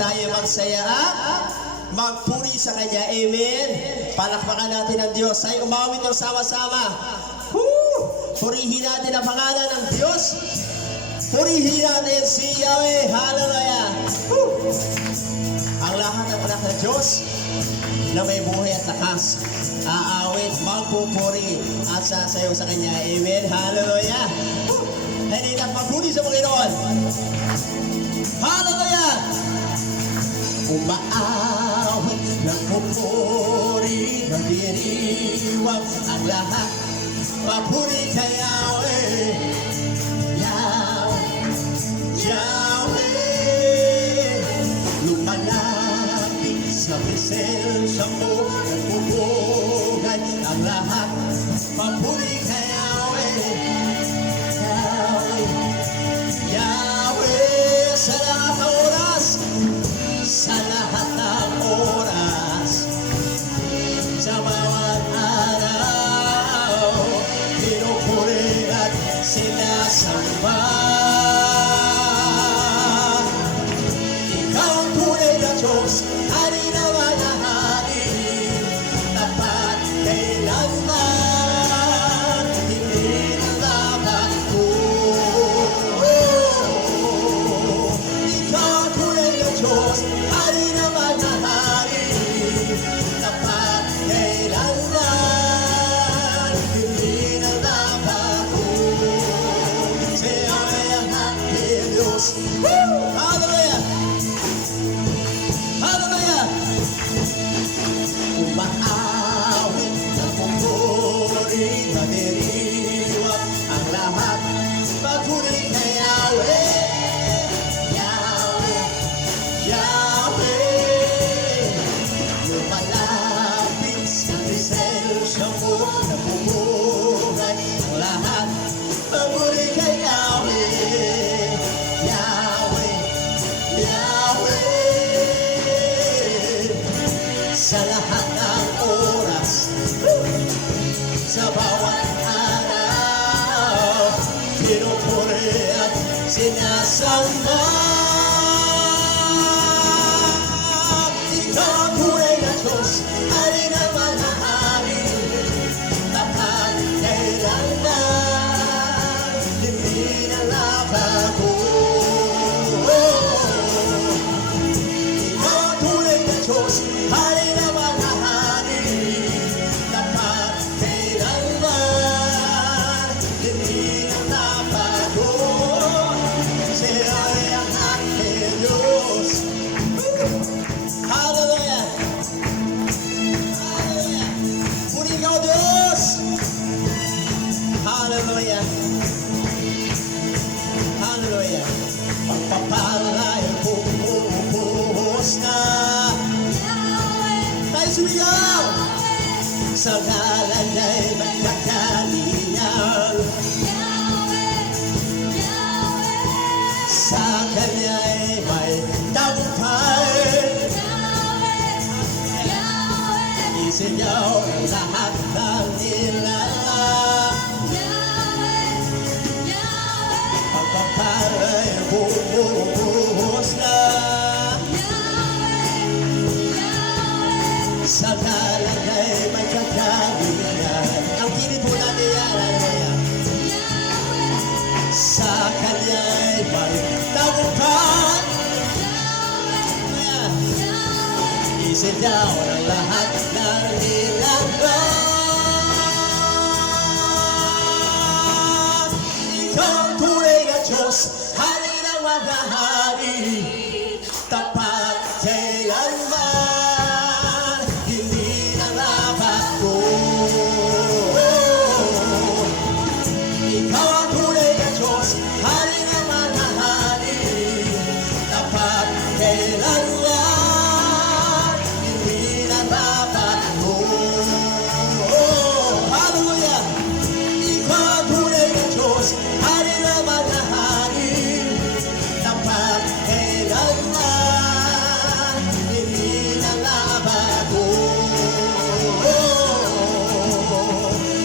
tayo magsaya at magpuri sa Kanya. Amen. Palakpakan natin ang Diyos. Tayo umawit ng sama-sama. Purihin natin ang pangalan ng Diyos. Purihin natin si Yahweh. Hallelujah. Ang lahat ng anak ng Diyos na may buhay at lakas, aawit, magpupuri at sasayaw sa Kanya. Amen. Hallelujah. Hindi na magpuri sa Panginoon. Hallelujah. Umaawit ng pupuri, nagdiriwang ang lahat. Papuri kay Yahweh. Yahweh, Yahweh. Lumalapit sa presensya mo, nagbubuhay ang lahat. Papuri kay Yahweh. Yahweh, Yahweh. Sa lahat ng oras, sa lahat ng oras, sa bawat araw, pinupuri at sinasamba. Ikaw ang tunay na Diyos, hari na manahari, tapat kailanman, hindi na dapat ko. Ikaw ang tunay na Diyos, hari na manahari, tapat kailanman, hindi na dapat ko. Siya ay ang aking Diyos. Hallelujah! Hallelujah! Umaawit na pupuri, madiriwang ang lahat. Pagpuri kay Yahweh. Yahweh, Yahweh. Lumalapit sa presensya mo, nabubuhay ang lahat. Pagpuri kay Yahweh. Yahweh, Yahweh. Sa lahat ng oras, sa bawat araw, pinupuri at sinasamba. Ikaw ang tunay na Diyos, hari na manahari, tapat kailanman, hindi na labago. Ikaw ang tunay na Diyos, hari na manahari, tapat kailanman, hindi na labago. Siya ay ang aking Diyos. Hallelujah! Hallelujah! Puri ikaw, Diyos! Hallelujah! Hallelujah! Pagpapalay ang bumubuhos na. Tayo sumigaw! Sa ngalan niya'y magkakalingan. Sa Kanya'y may tagumpay. Isinyaw ang lahat ng nilalang. Pagpapalay ang bumubuhos na. Sa ngalan ay may kakalingan. Ang kilid po natin yan, hallelujah. Sa Kanya'y may tagumpay. Isinyaw ang lahat ng nilalang. Ikaw ang tunay na Diyos, hari ng mga hari, tapat kailanman, hindi na nabago. Ikaw ang tunay na Diyos, hari ng mga hari, tapat kailanman, hindi na nabago. Hallelujah! Ikaw ang tunay na Diyos, hari ng mga hari, tapat kailanman, hindi na nabago.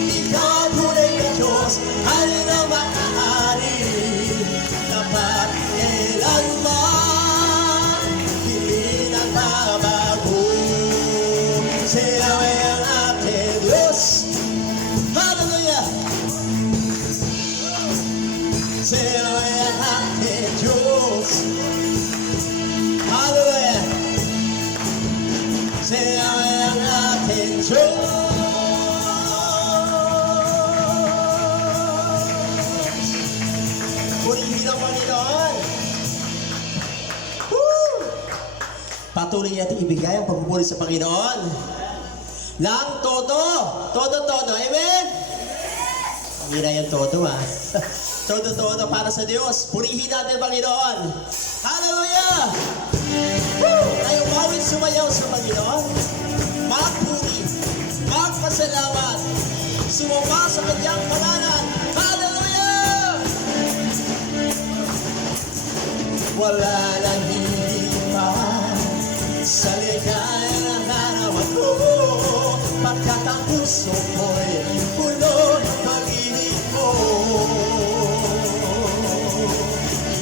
Ikaw ang tunay na Diyos, hari ng mga hari, tapat kailanman, hindi Sa'yo ang aking Diyos. Hallelujah. Sa'yo ang aking Diyos. Purihin ang Panginoon. Woo! Patuloy natin ibigay ang pagpupuri sa Panginoon. Lang todo. Todo. Amen? Pangina yung todo ha. Todo para sa Diyos. Purihin natin ang Panginoon. Hallelujah! Woo! Tayo bawin sumayaw sa Panginoon. Magpuri. Magpasalamat. Sumamba sa kanyang pangalan. Hallelujah! Wala nang hindi pa sa ligaya na narawan ko, pagkat ang puso ko'y puno ng pag-ibig mo.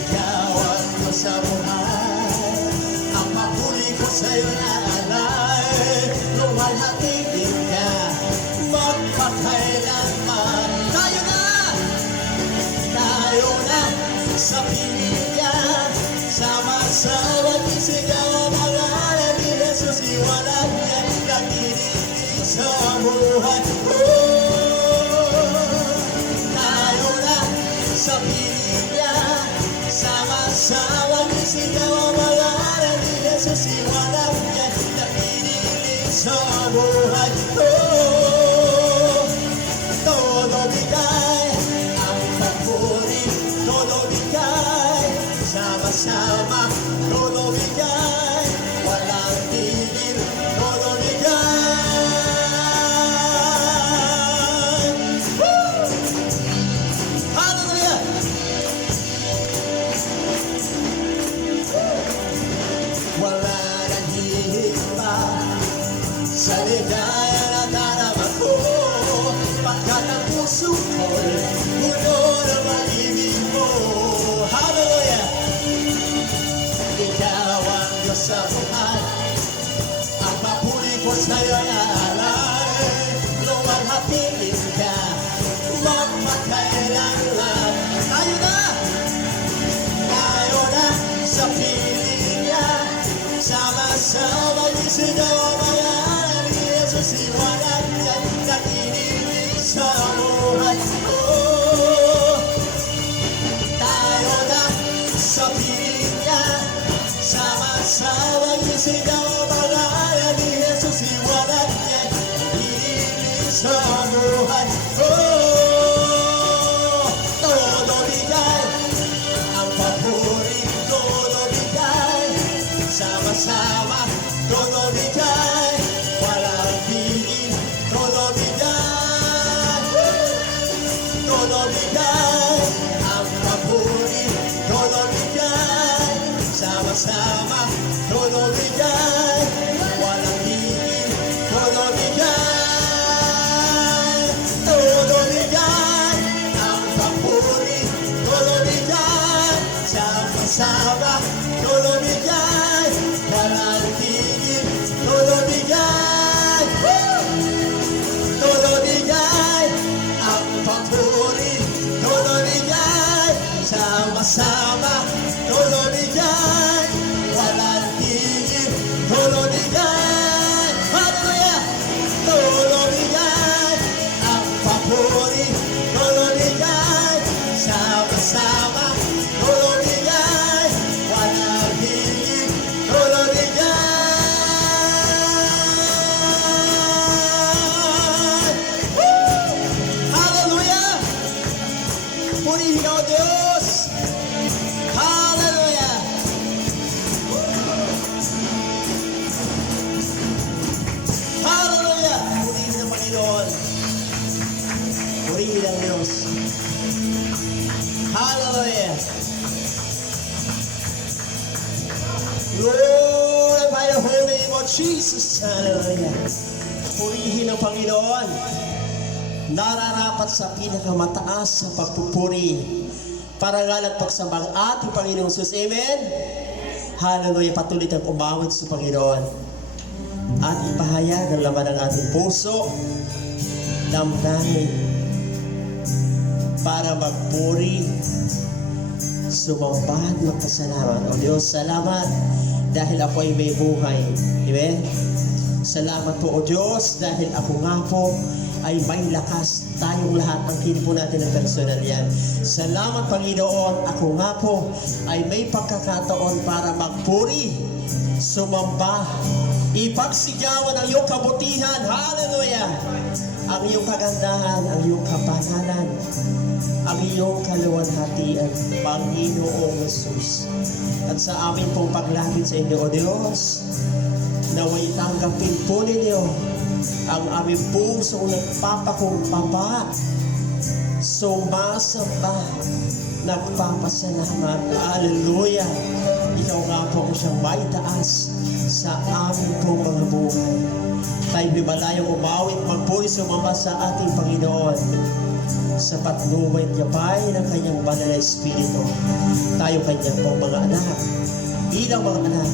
Ikaw ang Diyos sa buhay, ang papuri ko sa'yo na alay. Lumalhatingin ka, magpakailanman. Tayo na sa piling niya, sama-sama isigaw ang pangalan ni Jesus. Iwanan niya nagtitinig sa buhay. Tayo na sa piling niya, sama-sama isigaw ang pangalan ni Jesus. Iwanan niya nagtitinig sa buhay. Todo bigay ang pagpuri, todo bigay, sama-sama, todo bigay, walang tigil, todo bigay. Woo! Hallelujah! Wala nang hihig pa sa ligaya na darama ko, pagkat ang puso ko'y puno ng pag-ibig mo. Hallelujah! Ikaw ang Diyos sa buhay, ang papuri ko sa'yo ay alay. Lumalhatingin ka, magpakailanman. Tayo na sa piling niya, sama-sama isigaw ang pangalan ni Jesus. Iwanan niya nagtitinig sa buhay. Tayo na sa piling niya, sama-sama isigaw ang pangalan ni Jesus. Iwanan niya nagtitinig sa buhay. Todo bigay ang papuri, todo bigay, sama-sama, todo bigay, walang tigil, todo bigay. Todo bigay ang papuri, todo bigay, sama-sama, todo bigay, walang tigil, todo bigay. Todo bigay ang papuri, todo bigay, sama-sama, todo bigay, walang tigil, todo bigay. Woo! Todo bigay ang papuri, todo bigay, sama-sama, todo bigay, walang tigil, todo bigay. Hallelujah! Todo bigay ang papuri, todo bigay, sama-sama, todo bigay, walang tigil, todo bigay. Woo! Hallelujah! Purihin ka, O Diyos! Hallelujah! Hallelujah! Purihin ang Panginoon. Purihin ang Diyos. Hallelujah! Glorify the holy name of Jesus. Hallelujah! Purihin ang Panginoon. Nararapat sa pinakamataas sa pagpupuri, parangal at pagsambang ating Panginoong Jesus. Amen? Hallelujah! Patuloy tayong umawit sa Panginoon at ipahayag ang laman ng ating puso, damdamin, para magpuri sumamba at magpasalamat. O Diyos, salamat dahil ako ay may buhay. Amen? Salamat po, O Diyos, dahil ako nga po ay may lakas. Tayong lahat, ang po natin ng personal yan. Salamat, Panginoon, ako nga po ay may pagkakataon para magpuri, sumamba, ipagsigawan ang iyong kabutihan. Hallelujah! Ang iyong kagandahan, ang iyong kapanalan, ang iyong kaluwalhatian, Panginoong Jesus. At sa amin pong paglapit sa inyo, O Diyos, naway tanggapin po ninyo ang aming pusong nagpapakumbaba, sumasamba, nagpapasalamat. Hallelujah! Ikaw nga po ang siyang may taas sa aming pong mga buhay. Tayo bimalayang umawit, magpuri sumamba sa ating Panginoon sa patnubay at gabay ng kanyang banal na Espiritu. Tayo kanyang pong mga anak, bilang mga anak,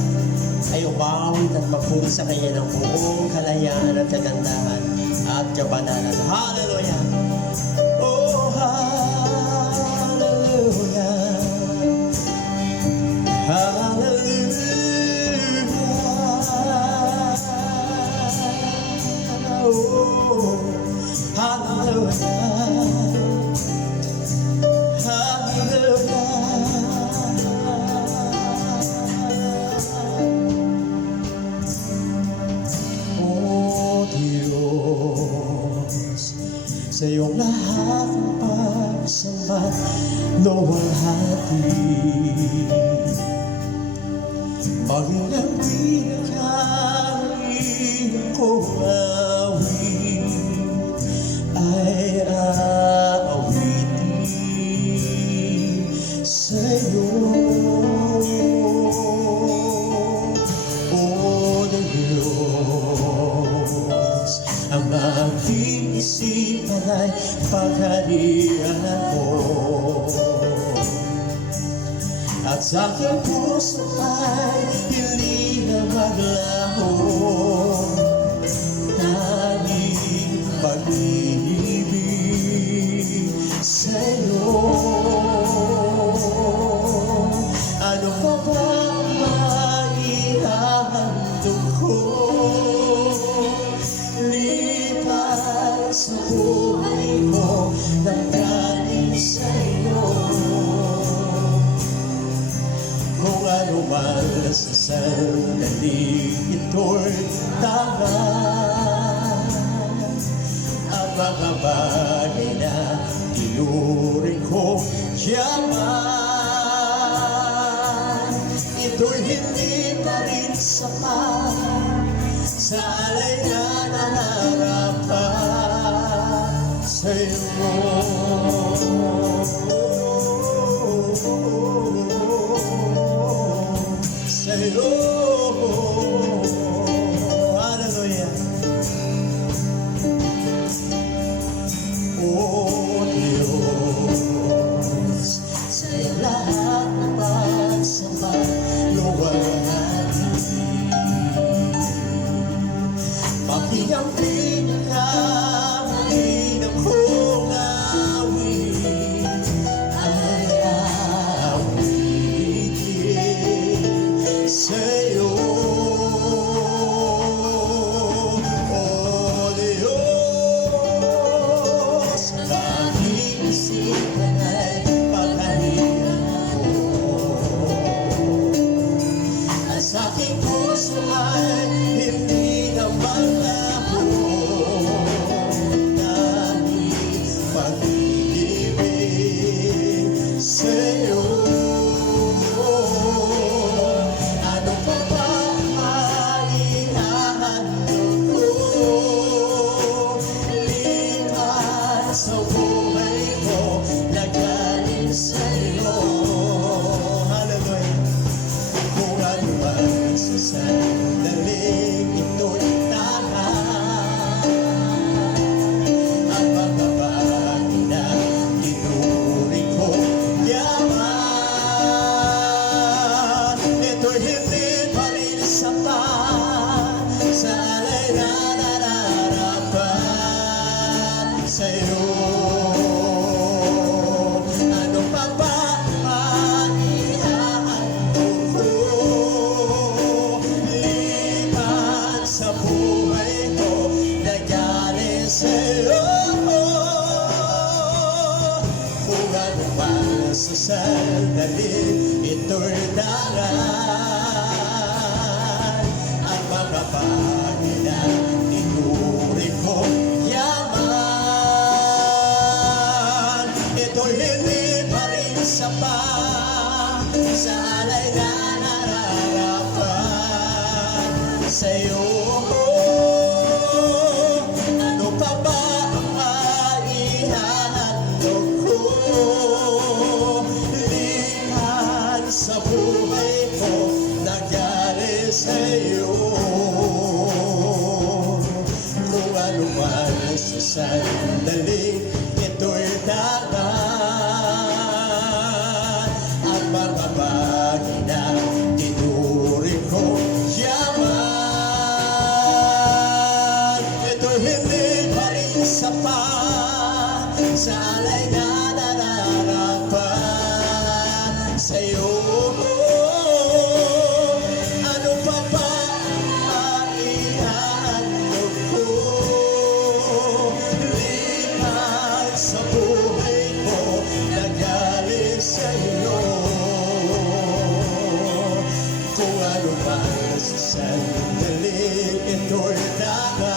ay umawit at magpuri sa kanya ng buong kalayaan at kagandahan at kabanalan. Hallelujah! Oh, hallelujah! Hallelujah! Oh, hallelujah! Sa iyong lahat ng pagsamba, luwalhati. Maging ang pinakain kong awit ay aawitin sa iyo. O Diyos, ang aking isipan ay pagharian mo, at sa aking puso ay hindi na maglaho, tanging pag-ibig sa'yo. Ano pa ba ang maihahandog ko? Lipat sa buhay ko nang galing sa'yo. Kung ano man sa sandaling ito'y tama, ang mga bagay na tinuring kong yaman, ito'y hindi pa rin sapat sa alay na nanarapat sa'yo. Sa'yo. Hallelujah. Oh Diyos, sa'yo lahat ng pagsamba, luwalhati. Maging ang pinakainam kong awit ay aawitin sa'yo. O Diyos, ang aking isipan ay pagharian mo, at sa aking puso ay hindi na maglaho, tanging pag-ibig sa'yo. Ano pa ba ang maihahandog ko? Lipat sa buhay ko na galing sa'yo. Hallelujah! Kung ano man sa sandaling ito'y tama, ang mga bagay na sa sandali ito'y daran at mga bagay na tinuring ko yaman. Ito'y hindi pa rin sapat sa alay na nararapat sa'yo. Ano pa ba ang maihahandog ko? Lihan sa buhay ko nangyari sa'yo. Kung ano man sa sandali ito'y daran at mga bagay na tinuring ko yaman. Ito'y hindi pa rin sapat sa alay na nararapat sa'yo. Ano pa ba ang maihahandog ko? Lihan sa buhay ko nangyari sa'yo. Kung ano man sa sandali ito'y daran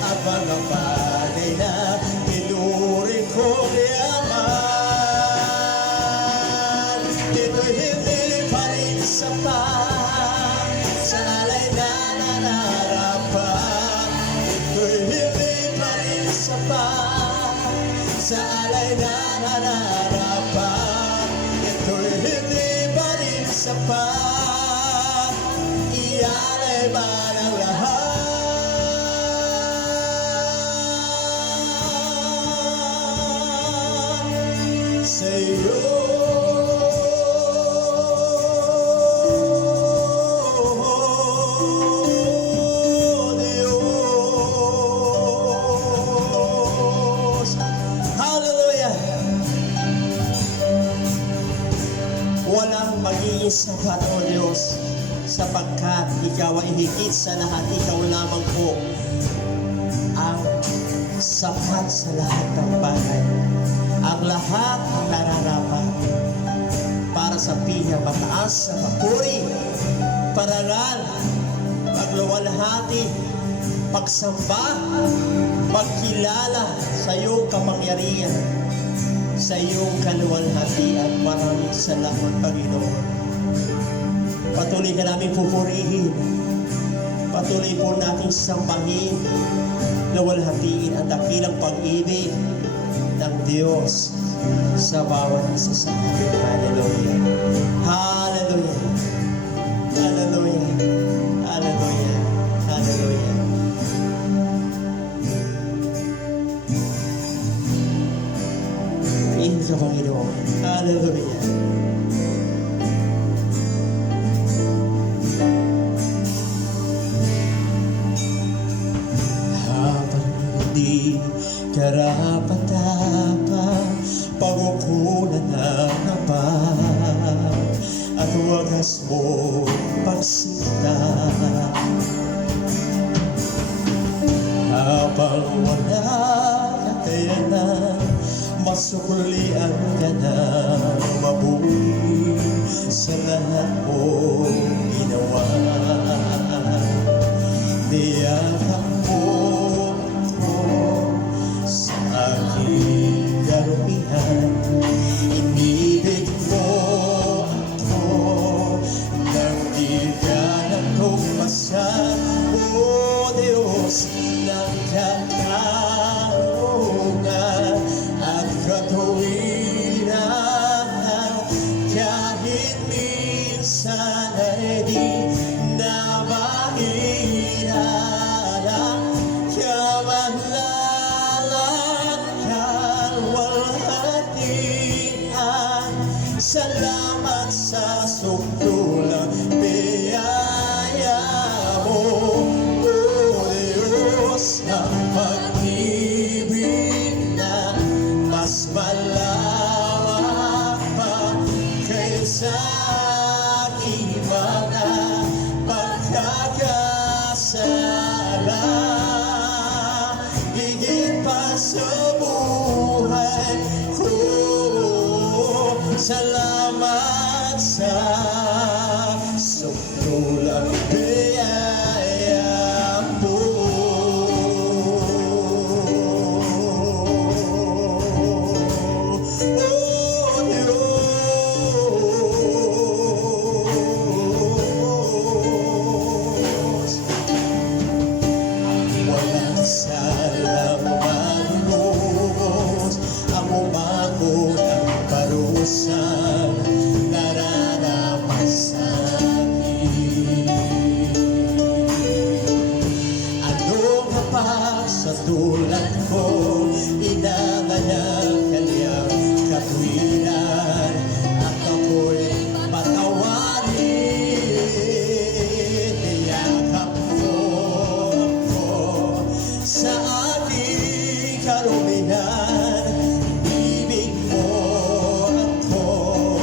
at mga bagay na tinuring kong yaman. Ito'y hindi pa rin sapat sa alay na nararapat. Ito'y hindi pa rin sapat sa alay na nararapat. Ito'y hindi pa rin sapat, ialay ba ng lahat sa'yo. Diyos. Hallelujah. Walang magiging sapat, O Diyos, sapagkat Ikaw ay higit sa lahat. Ikaw lamang po ang sapat sa lahat ng bagay. Ang lahat nararapat para sa pinakamataas na papuri, parangal, pagluwalhati, pagsamba, pagkilala sa iyong kapangyarihan, sa iyong kaluwalhatian. Maraming salamat, Panginoon. Patuloy ka namin pupurihin. Patuloy po natin sambahin, luwalhatiin ang dakilang pag-ibig ng Diyos sa bawat isa sa atin. Hallelujah. Hallelujah. Hallelujah. Hallelujah. Hallelujah. Purihin ka, Panginoon. Hallelujah. Di karapat-dapat pagkukunan ng napat at wagas mo pagsinta. Habang wala kakayanan, masuklian ka na mabuti sa lahat mo ginawa. Niyakap mo aking karumihan, inibig mo ako nang di ka nagpasa. O Diyos ng katarungan at katuwiran, kahit minsan ay di na mahirap, salamat sa sukdulang biyaya mo, O Diyos ng pag-ibig na mas malawak pa kaysa aking mga pagkakasala. Higit pa sa buhay ko Salamat sa sukdulang biyaya mo. Oh Diyos, walang salang manubos ang umango ng parusang nararanasan. Anong hapak sa tulad ko, inangalang kanyang katwiran, at ako'y patawarin. Niyakap mo ako sa aking karumihan, ibig mo ako,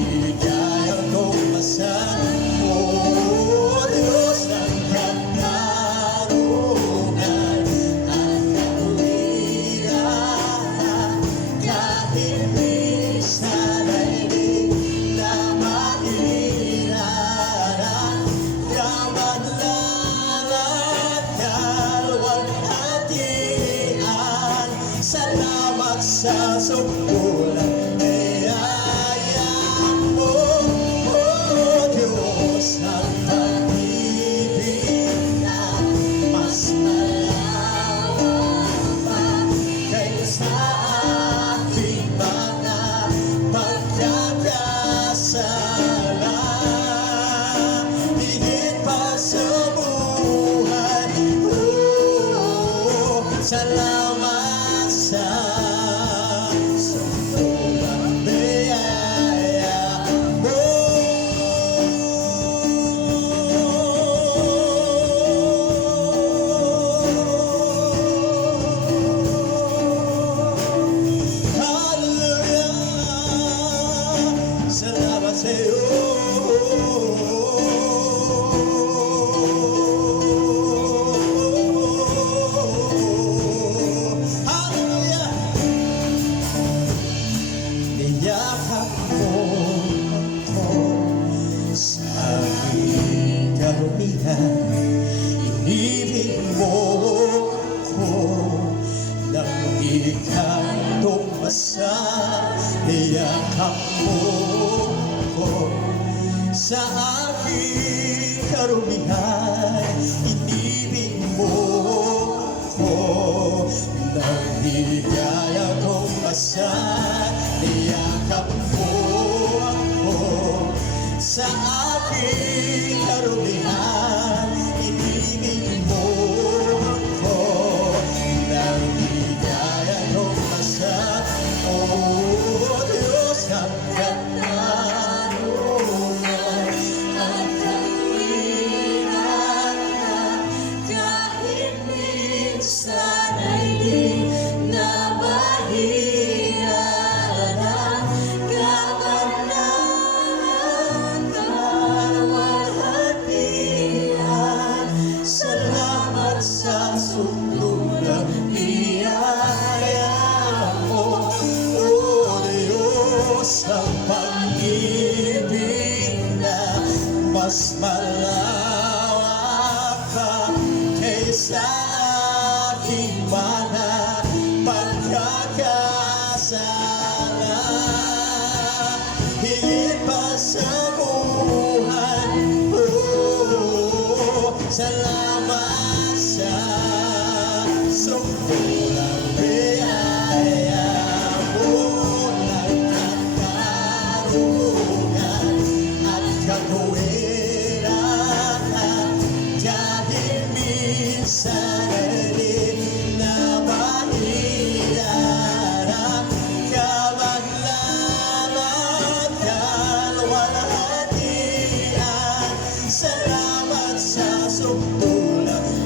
ibigay akong masan. Oh Diyos ng katarungan at kawiran, kahit minsan ay di na mahirapan, kamanlan at kalwalhatian. Salamat sa sukdulang biyaya mo, oh Diyos ng pag-ibig na mas malawak pa kaysa aking mga pagkakasala. Higit pa sa buhay, salamat sa sukdulang biyaya mo. Hallelujah, salamat sa iyo. Hallelujah, niyakap mo ako sa aking karumihan, inibig mo ako nang ika'y tumasan. Niyakap mo ako sa aking karumihan, inibig mo ako nang ika'y tumasan. Niyakap mo ako sa aking karumihan, inibig mo ako nang ika'y tumasan. Oh Diyos ng katarungan at kawiran, kahit minsan ay di na mahirapan, kamanlan at kalwalhatian. Salamat sa sukdulang biyaya mo, oh Diyos ng pag-ibig na mas malawak pa kaysa aking mga pagkakasala. Higit pa sa buhay, salamat sa sukdulang biyaya mo ng katarungan at kawiran, kahit minsan ay di na mahirapan, kamanlan at kalwalhatian. Salamat sa sukdulang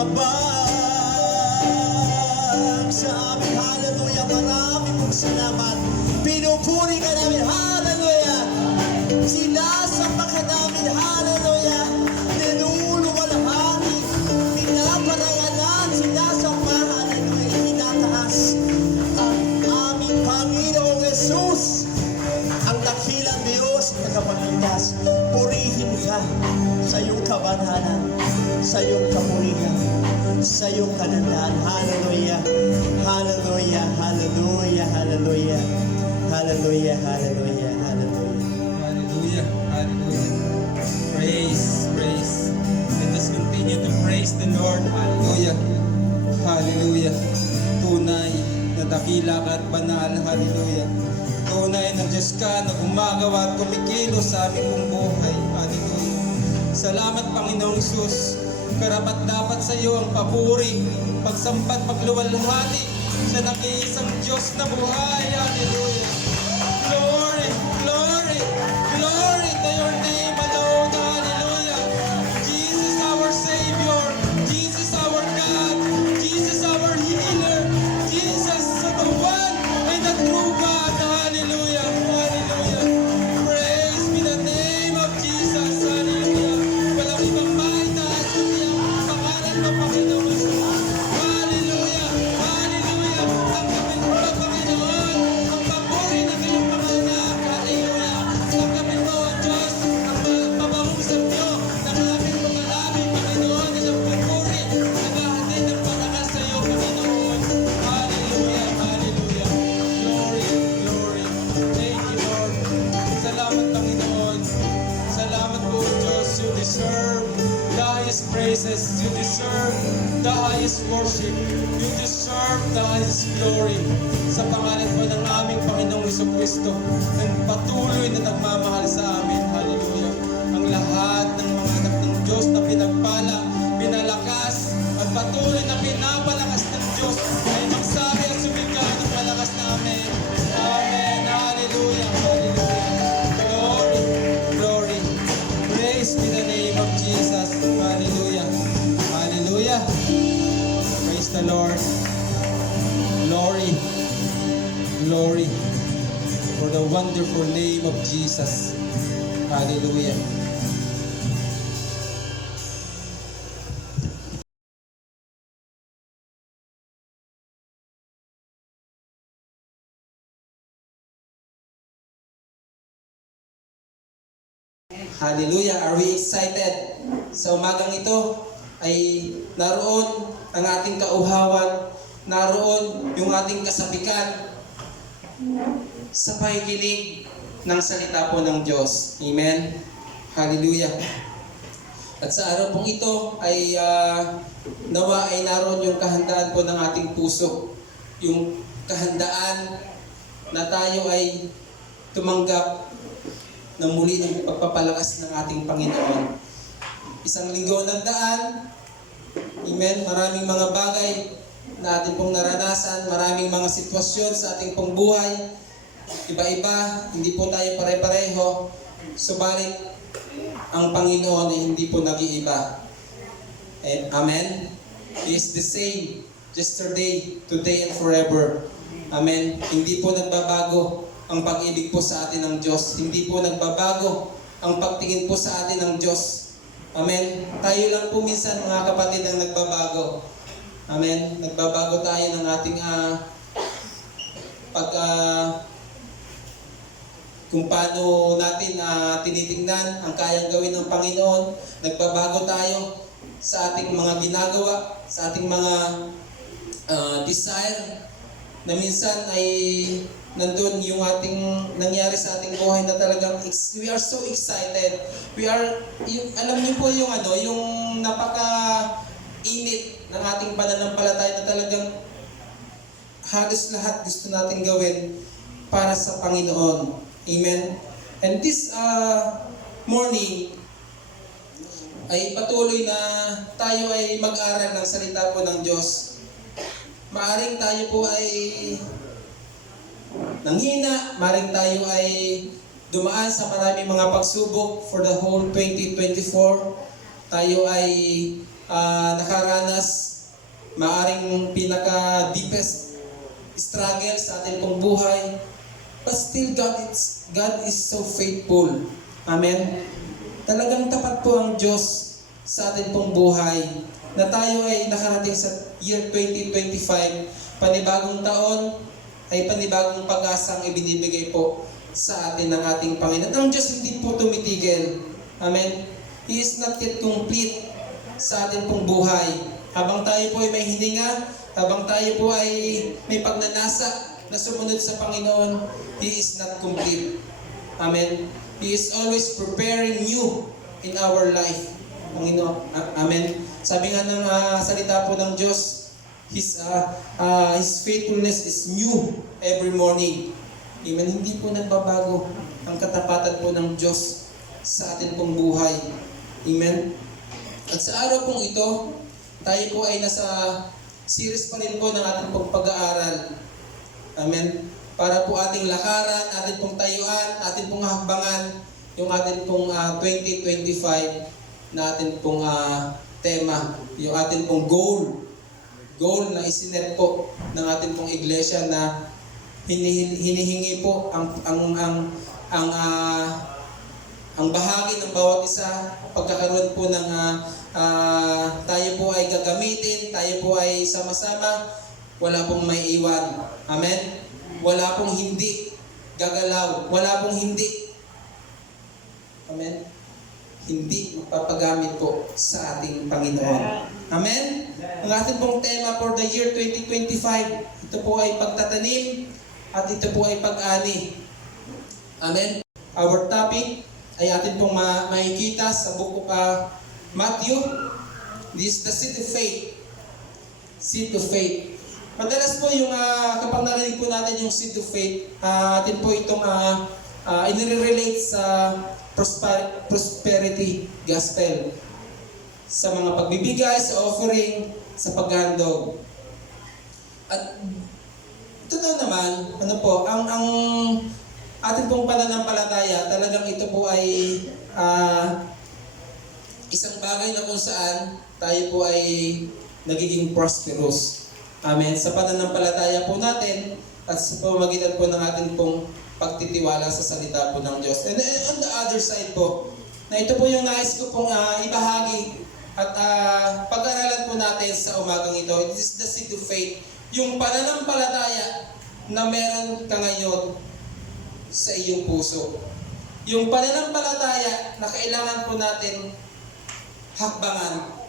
habang sa amin. Hallelujah. Maraming mong salamat. Pinupuri ka namin. Hallelujah. Sinasamba ka namin. Hallelujah. Ninuluwalhati. Pinaparangalan. Sinasamba. Hallelujah. Itinataas ang aming Panginoong Jesus, ang dakilang Diyos na kapangligtas. Purihin ka sa iyong kabanhanan, sa iyong kapurihan, sa iyong kanandaan. Hallelujah. Hallelujah. Hallelujah. Hallelujah. Hallelujah. Hallelujah. Hallelujah. Hallelujah. Hallelujah. Praise, praise. Let us continue to praise the Lord. Hallelujah. Hallelujah. Tunay na dakila ka at banal. Hallelujah. Tunay na Diyos ka na gumagawa at kumikilos sa aming pong buhay. Hallelujah. Salamat Panginoong Isus. Karapat dapat sa iyo ang papuri, pagsambat, pagluwalhati sa nag-iisang Diyos na buhay. Hallelujah. Glory, glory, glory to your name alone. Hallelujah. Jesus our Savior, Jesus our God, Jesus our healer, Jesus the one and the true God. Hallelujah. Hallelujah. Praise be the name of Jesus. Hallelujah. Walang ibang maitaas kundi ang pangalan ng Panginoon Jesus. Hallelujah. Hallelujah. Ang kapit mo, Panginoon, ang papuri ng iyong mga anak. Hallelujah. Ang kapit mo, Diyos, ang pabahong sa iyo ng aming mga labi, Panginoon, at ang papuri, naghahatid ng parangal sa iyo, Panginoon. Hallelujah. Hallelujah. Glory, glory. Thank you, Lord. Salamat, Panginoon. Salamat po, Diyos. You deserve the highest praises. You deserve the highest worship. You deserve the highest glory. Sa pangalan po ng aming Panginoong Jesucristo, ng patuloy na nagmamahal sa amin. Hallelujah. Ang lahat ng mga anak ng Diyos na pinagpala, pinalakas, at patuloy na pinapalakas ng Diyos ay magsabi at sumigaw ng malakas namin. Amen. Hallelujah. Hallelujah. Glory, glory. Praise be the name of Jesus. Hallelujah. Hallelujah. Praise the Lord. Glory, glory for the wonderful name of Jesus. Hallelujah. Hallelujah. Are we excited? Sa umagang ito ay naroon ang ating kauhawan, naroon yung ating kasabikan sa pakikinig ng salita po ng Diyos. Amen. Hallelujah. At sa araw pong ito ay nawa ay naroon yung kahandaan po ng ating puso. Yung kahandaan na tayo ay tumanggap na muli ng pagpapalakas ng ating Panginoon. Isang linggo ng daan, amen, maraming mga bagay na ating pong naranasan, maraming mga sitwasyon sa ating pong buhay, iba-iba, hindi po tayo pare-pareho, subalit ang Panginoon ay hindi po nag-iiba. Amen? He is the same yesterday, today, and forever. Amen? Hindi po nagbabago ang pag-ibig po sa atin ng Diyos. Hindi po nagbabago ang pagtingin po sa atin ng Diyos. Amen? Tayo lang po minsan mga kapatid ang nagbabago. Amen? Nagbabago tayo ng ating kung paano natin tinitingnan ang kayang gawin ng Panginoon. Nagbabago tayo sa ating mga ginagawa, sa ating mga desire, na minsan ay nandun yung ating nangyari sa ating buhay na talagang we are so excited. We are, alam niyo po yung yung napaka-init ng ating pananampalataya na talagang halos lahat gusto natin gawin para sa Panginoon. Amen? And this morning, ay patuloy na tayo ay mag-aral ng salita po ng Diyos. Maaring tayo po ay nanghina, maaring tayo ay dumaan sa maraming mga pagsubok for the whole 2024. Tayo ay nakaranas maaring pinaka-deepest struggle sa ating pong buhay. But still, God is so faithful. Amen? Talagang tapat po ang Diyos sa ating pong buhay na tayo ay nakarating sa year 2025. Panibagong taon ay panibagong pag-asang ibinibigay po sa atin ng ating Panginoon. Ang Diyos hindi po tumitigil. Amen? He is not yet complete sa ating pong buhay. Habang tayo po ay may hininga, habang tayo po ay may pagnanasa na sumunod sa Panginoon, He is not complete. Amen? He is always preparing you in our life. Panginoon. Amen? Sabi nga ng salita po ng Diyos, His faithfulness is new every morning. Amen? Hindi po nagbabago ang katapatan po ng Diyos sa atin pong buhay. Amen? At sa araw pong ito, tayo po ay nasa series pa rin po ng ating pong pag-aaral. Amen? Para po ating lakaran, ating pong tayuan, ating pong hakbangan, yung ating pong 2025 na ating pong tema, yung ating pong goal na isinet po ng ating pong iglesia na hinihingi po ang bahagi ng bawat isa, pagkakaroon po ng tayo po ay gagamitin, tayo po ay sama-sama, wala pong may iwan. Amen? Wala pong hindi gagalaw, wala pong hindi. Amen? Hindi mapapagamit po sa ating Panginoon. Amen? Ang ating pong tema for the year 2025, ito po ay pagtatanim at ito po ay pag-ani. Amen? Our topic ay atin pong makikita sa book of Matthew. This is the seed of faith. Seed of faith. Madalas po yung kapag narinig po natin yung seed of faith, atin po itong inirelate sa prosperity gospel. Sa mga pagbibigay, sa offering, sa paghandog. At totoo naman, ang ating pong pananampalataya, talagang ito po ay isang bagay na kung saan tayo po ay nagiging prosperous. Amen. Sa pananampalataya po natin at sa pamamagitan po ng ating pong pagtitiwala sa salita po ng Diyos. And on the other side po, na ito po yung nais ko pong ibahagi at pag-aralan po natin sa umagang ito. It is the seed of faith. Yung pananampalataya na meron ka ngayon sa iyong puso. Yung pananampalataya na kailangan po natin hakbangan.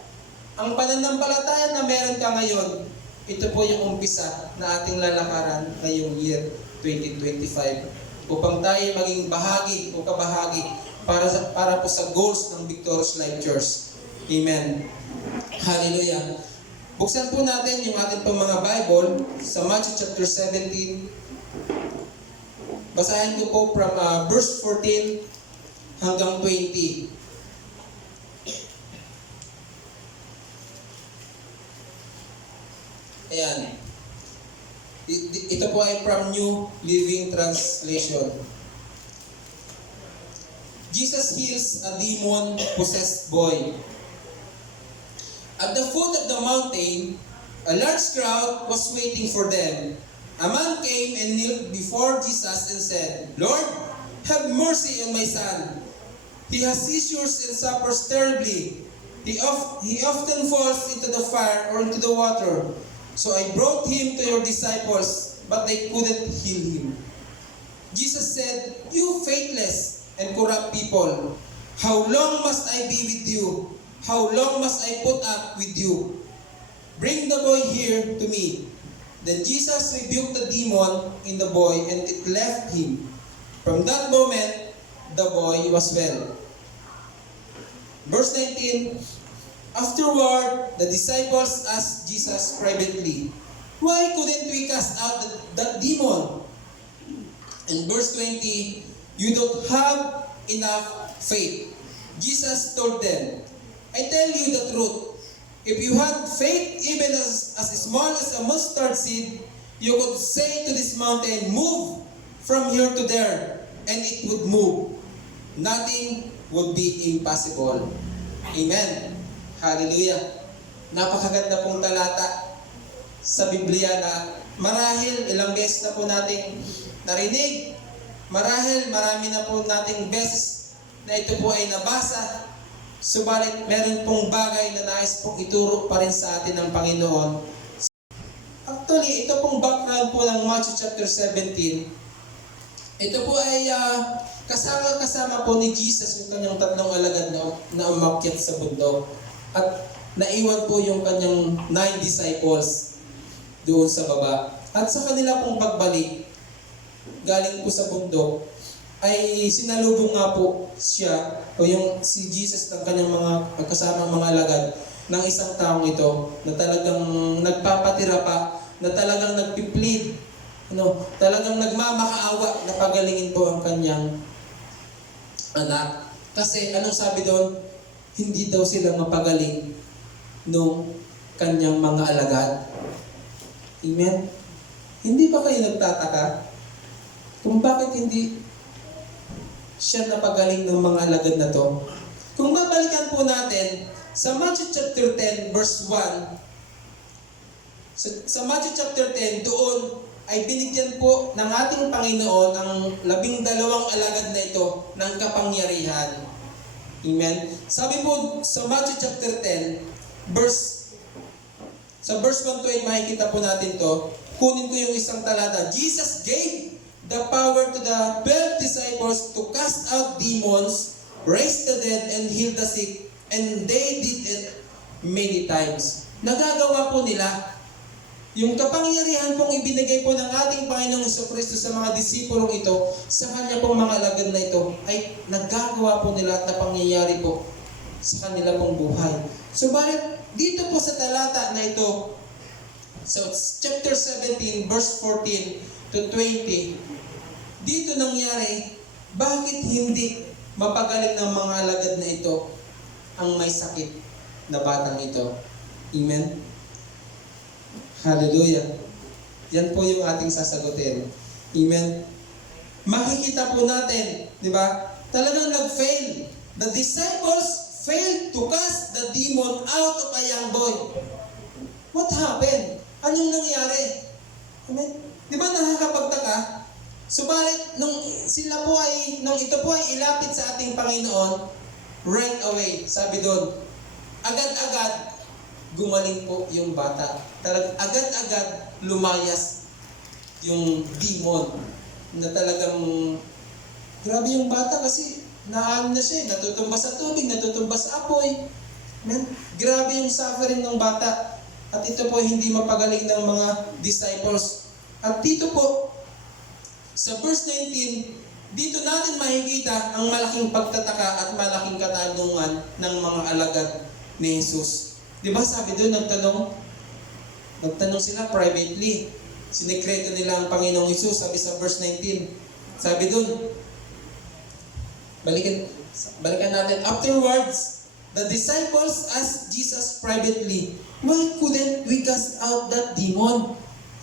Ang pananampalataya na meron ka ngayon, ito po yung umpisa na ating lalakaran ngayong year 2025 upang tayo maging bahagi o kabahagi para po sa goals ng Victorious Life Church. Amen. Hallelujah. Buksan po natin yung ating pong mga Bible sa Matthew chapter 17. Basahin ko po from verse 14 hanggang 20. Ayan. Ito po ay from New Living Translation. Jesus heals a demon-possessed boy. At the foot of the mountain, a large crowd was waiting for them. A man came and knelt before Jesus and said, "Lord, have mercy on my son. He has seizures and suffers terribly. He often falls into the fire or into the water. So I brought him to your disciples, but they couldn't heal him." Jesus said, "You faithless and corrupt people, how long must I be with you? How long must I put up with you? Bring the boy here to me." Then Jesus rebuked the demon in the boy, and it left him. From that moment, the boy was well. Verse 19, afterward, the disciples asked Jesus privately, "Why couldn't we cast out that demon?" In verse 20, "You don't have enough faith." Jesus told them, "I tell you the truth. If you had faith even as small as a mustard seed, you could say to this mountain, 'Move from here to there,' and it would move. Nothing would be impossible." Amen. Hallelujah. Napakaganda pong talata sa Biblia na marahil ilang beses na po nating narinig, marahil marami na po nating beses na ito po ay nabasa, subalit meron pong bagay na nais pong ituro pa rin sa atin ng Panginoon. Actually, ito pong background po ng Matthew chapter 17, ito po ay kasama po ni Jesus yung kanyang tatlong alagad na umakyat sa bundok. At naiwan po yung kanyang 9 disciples doon sa baba. At sa kanila pong pagbalik, galing po sa bundok, ay sinalubong nga po siya o yung si Jesus ng kanyang mga kasamang mga alagad ng isang taong ito na talagang nagpapatira pa, na talagang nagpiplead, talagang nagmamakaawa na pagalingin po ang kanyang anak. Kasi anong sabi doon? Hindi daw sila mapagaling nung kanyang mga alagad. Amen? Hindi ba kayo nagtataka kung bakit hindi siya napagaling ng mga alagad na to? Kung babalikan po natin sa Matthew chapter 10 verse 1, sa Matthew chapter 10, doon ay binigyan po ng ating Panginoon ang 12 alagad na ito ng kapangyarihan. Amen? Sabi po sa Matthew chapter 10, verse 1 to 8, makikita po natin to. Kunin ko yung isang talata. Jesus gave the power to the 12 disciples to cast out demons, raise the dead, and heal the sick. And they did it many times. Nagagawa po nila. Yung kapangyarihan pong ibinigay po ng ating Panginoong Jesucristo sa mga disipulong ito, sa kanya pong mga alagad na ito, ay nagagawa po nila at napangyayari po sa kanila pong buhay. Subalit, dito po sa talata na ito, so chapter 17, verse 14 to 20, dito nangyari, bakit hindi mapagaling ng mga alagad na ito ang may sakit na batang ito? Amen? Hallelujah. Yan po yung ating sasagutin. Amen? Makikita po natin, di ba? Talagang nag-fail. The disciples failed to cast the demon out of a young boy. What happened? Anong nangyari? Amen? Di ba nakakapagtaka? Subalit, nung ito po ay ilapit sa ating Panginoon, right away, sabi doon, agad-agad, gumaling po yung bata. Talagang agad-agad lumayas yung demon na talagang grabe yung bata kasi naano na siya, natutumba sa tubig, natutumba sa apoy. Amen? Grabe yung suffering ng bata. At ito po hindi mapagaling ng mga disciples. At dito po, sa verse 19, dito natin makikita ang malaking pagtataka at malaking katanungan ng mga alagad ni Jesus. Di ba sabi doon, nagtanong sila privately. Sinekreto nila ang Panginoong Hesus, sabi sa verse 19. Sabi doon, balikan natin. Afterwards, the disciples asked Jesus privately, why couldn't we cast out that demon?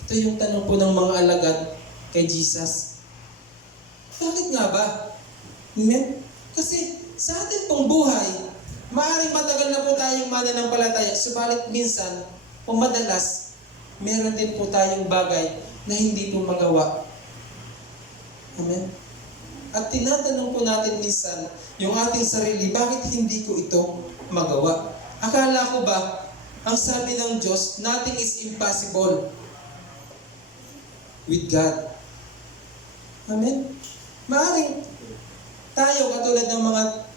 Ito yung tanong po ng mga alagad kay Jesus. Bakit nga ba? Amen? Kasi sa atin pong buhay, maaaring matagal na po tayong mananampalataya, subalit minsan, o madalas, meron din po tayong bagay na hindi po magawa. Amen? At tinatanong po natin minsan, yung ating sarili, bakit hindi ko ito magawa? Akala ko ba, ang sabi ng Diyos, nothing is impossible with God. Amen? Maaaring tayo, katulad ng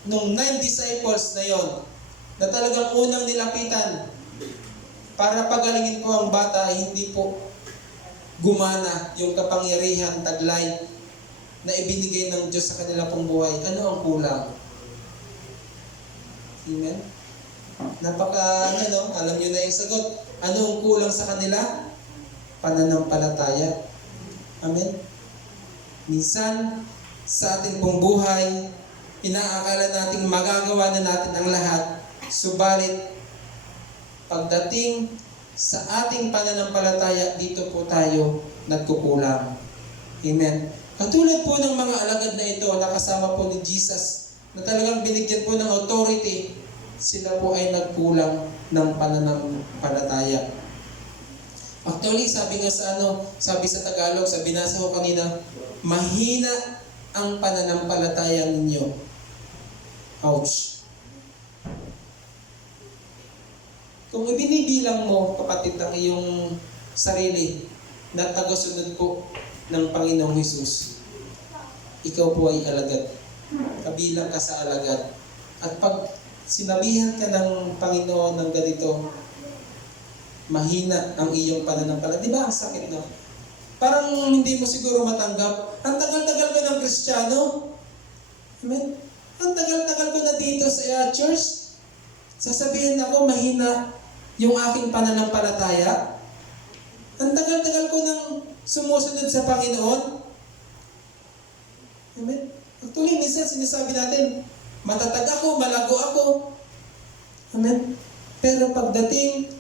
nung 9 disciples na yon, na talagang unang nilapitan para pagalingin po ang bata, ay hindi po gumana yung kapangyarihan, taglay na ibinigay ng Diyos sa kanila pong buhay. Ano ang kulang? Amen? Alam nyo na yung sagot. Ano ang kulang sa kanila? Pananampalataya. Amen? Minsan, sa ating pong buhay, inaakala nating magagawa na natin ang lahat, subalit pagdating sa ating pananampalataya, dito po tayo nagkukulang. Amen. Katulad po ng mga alagad na ito na kasama po ni Jesus, na talagang binigyan po ng authority sila po ay nagkulang ng pananampalataya. Actually, sabi nga sabi sa Tagalog, sa binasa ko kanina, mahina ang pananampalataya ninyo. Ouch. Kung ibinibilang mo, kapatid, ang iyong sarili na tagasunod po ng Panginoong Hesus, ikaw po ay alagad. Kabilang ka sa alagad. At pag sinabihan ka ng Panginoon ng ganito, mahina ang iyong pananampalataya. Di ba ang sakit na? Parang hindi mo siguro matanggap. Ang tagal-tagal ko ng Kristiyano. Amen? Ang tagal-tagal ko na dito sa church. Sasabihin ako, mahina yung aking pananampalataya. Ang tagal-tagal ko nang sumusunod sa Panginoon. Amen? Actually, minsan sinasabi natin, matatag ako, malago ako. Amen? Pero pagdating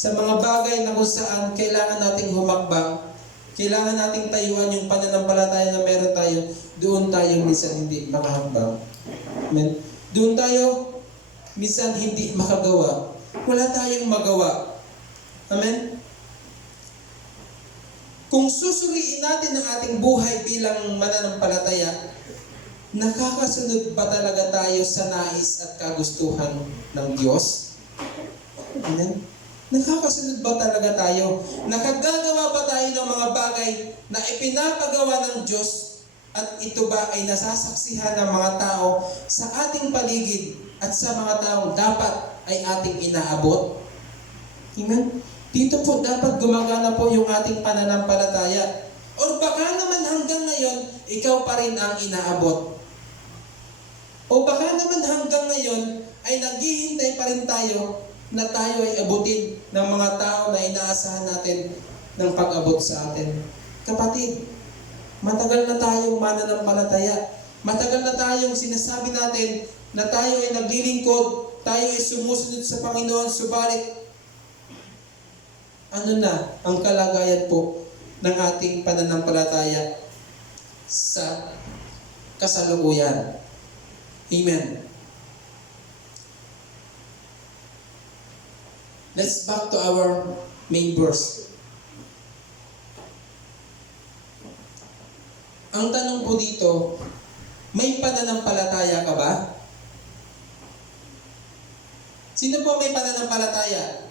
sa mga bagay na kung saan kailangan nating humakbang, kailangan nating tayuan yung pananampalataya na meron tayo, doon tayo minsan hindi makahakbang. Amen? Doon tayo minsan hindi makagawa. Wala tayong magawa. Amen? Kung susuriin natin ang ating buhay bilang mananampalataya, nakakasunod ba talaga tayo sa nais at kagustuhan ng Diyos? Amen? Nakakasunod ba talaga tayo? Nakagagawa ba tayo ng mga bagay na ipinapagawa ng Diyos at ito ba ay nasasaksihan ng mga tao sa ating paligid at sa mga taong dapat ay ating inaabot? Amen? Dito po dapat gumagana po yung ating pananampalataya. O baka naman hanggang ngayon, ikaw pa rin ang inaabot. O baka naman hanggang ngayon ay naghihintay pa rin tayo na tayo ay abutin ng mga tao na inaasahan natin ng pag-abot sa atin. Kapatid, matagal na tayong mananampalataya. Matagal na tayong sinasabi natin na tayo ay naglilingkod, tayo ay sumusunod sa Panginoon, subalit ano na ang kalagayan po ng ating pananampalataya sa kasalukuyan. Amen. Let's back to our main verse. Ang tanong po dito, may pananampalataya ka ba? Sino po may pananampalataya?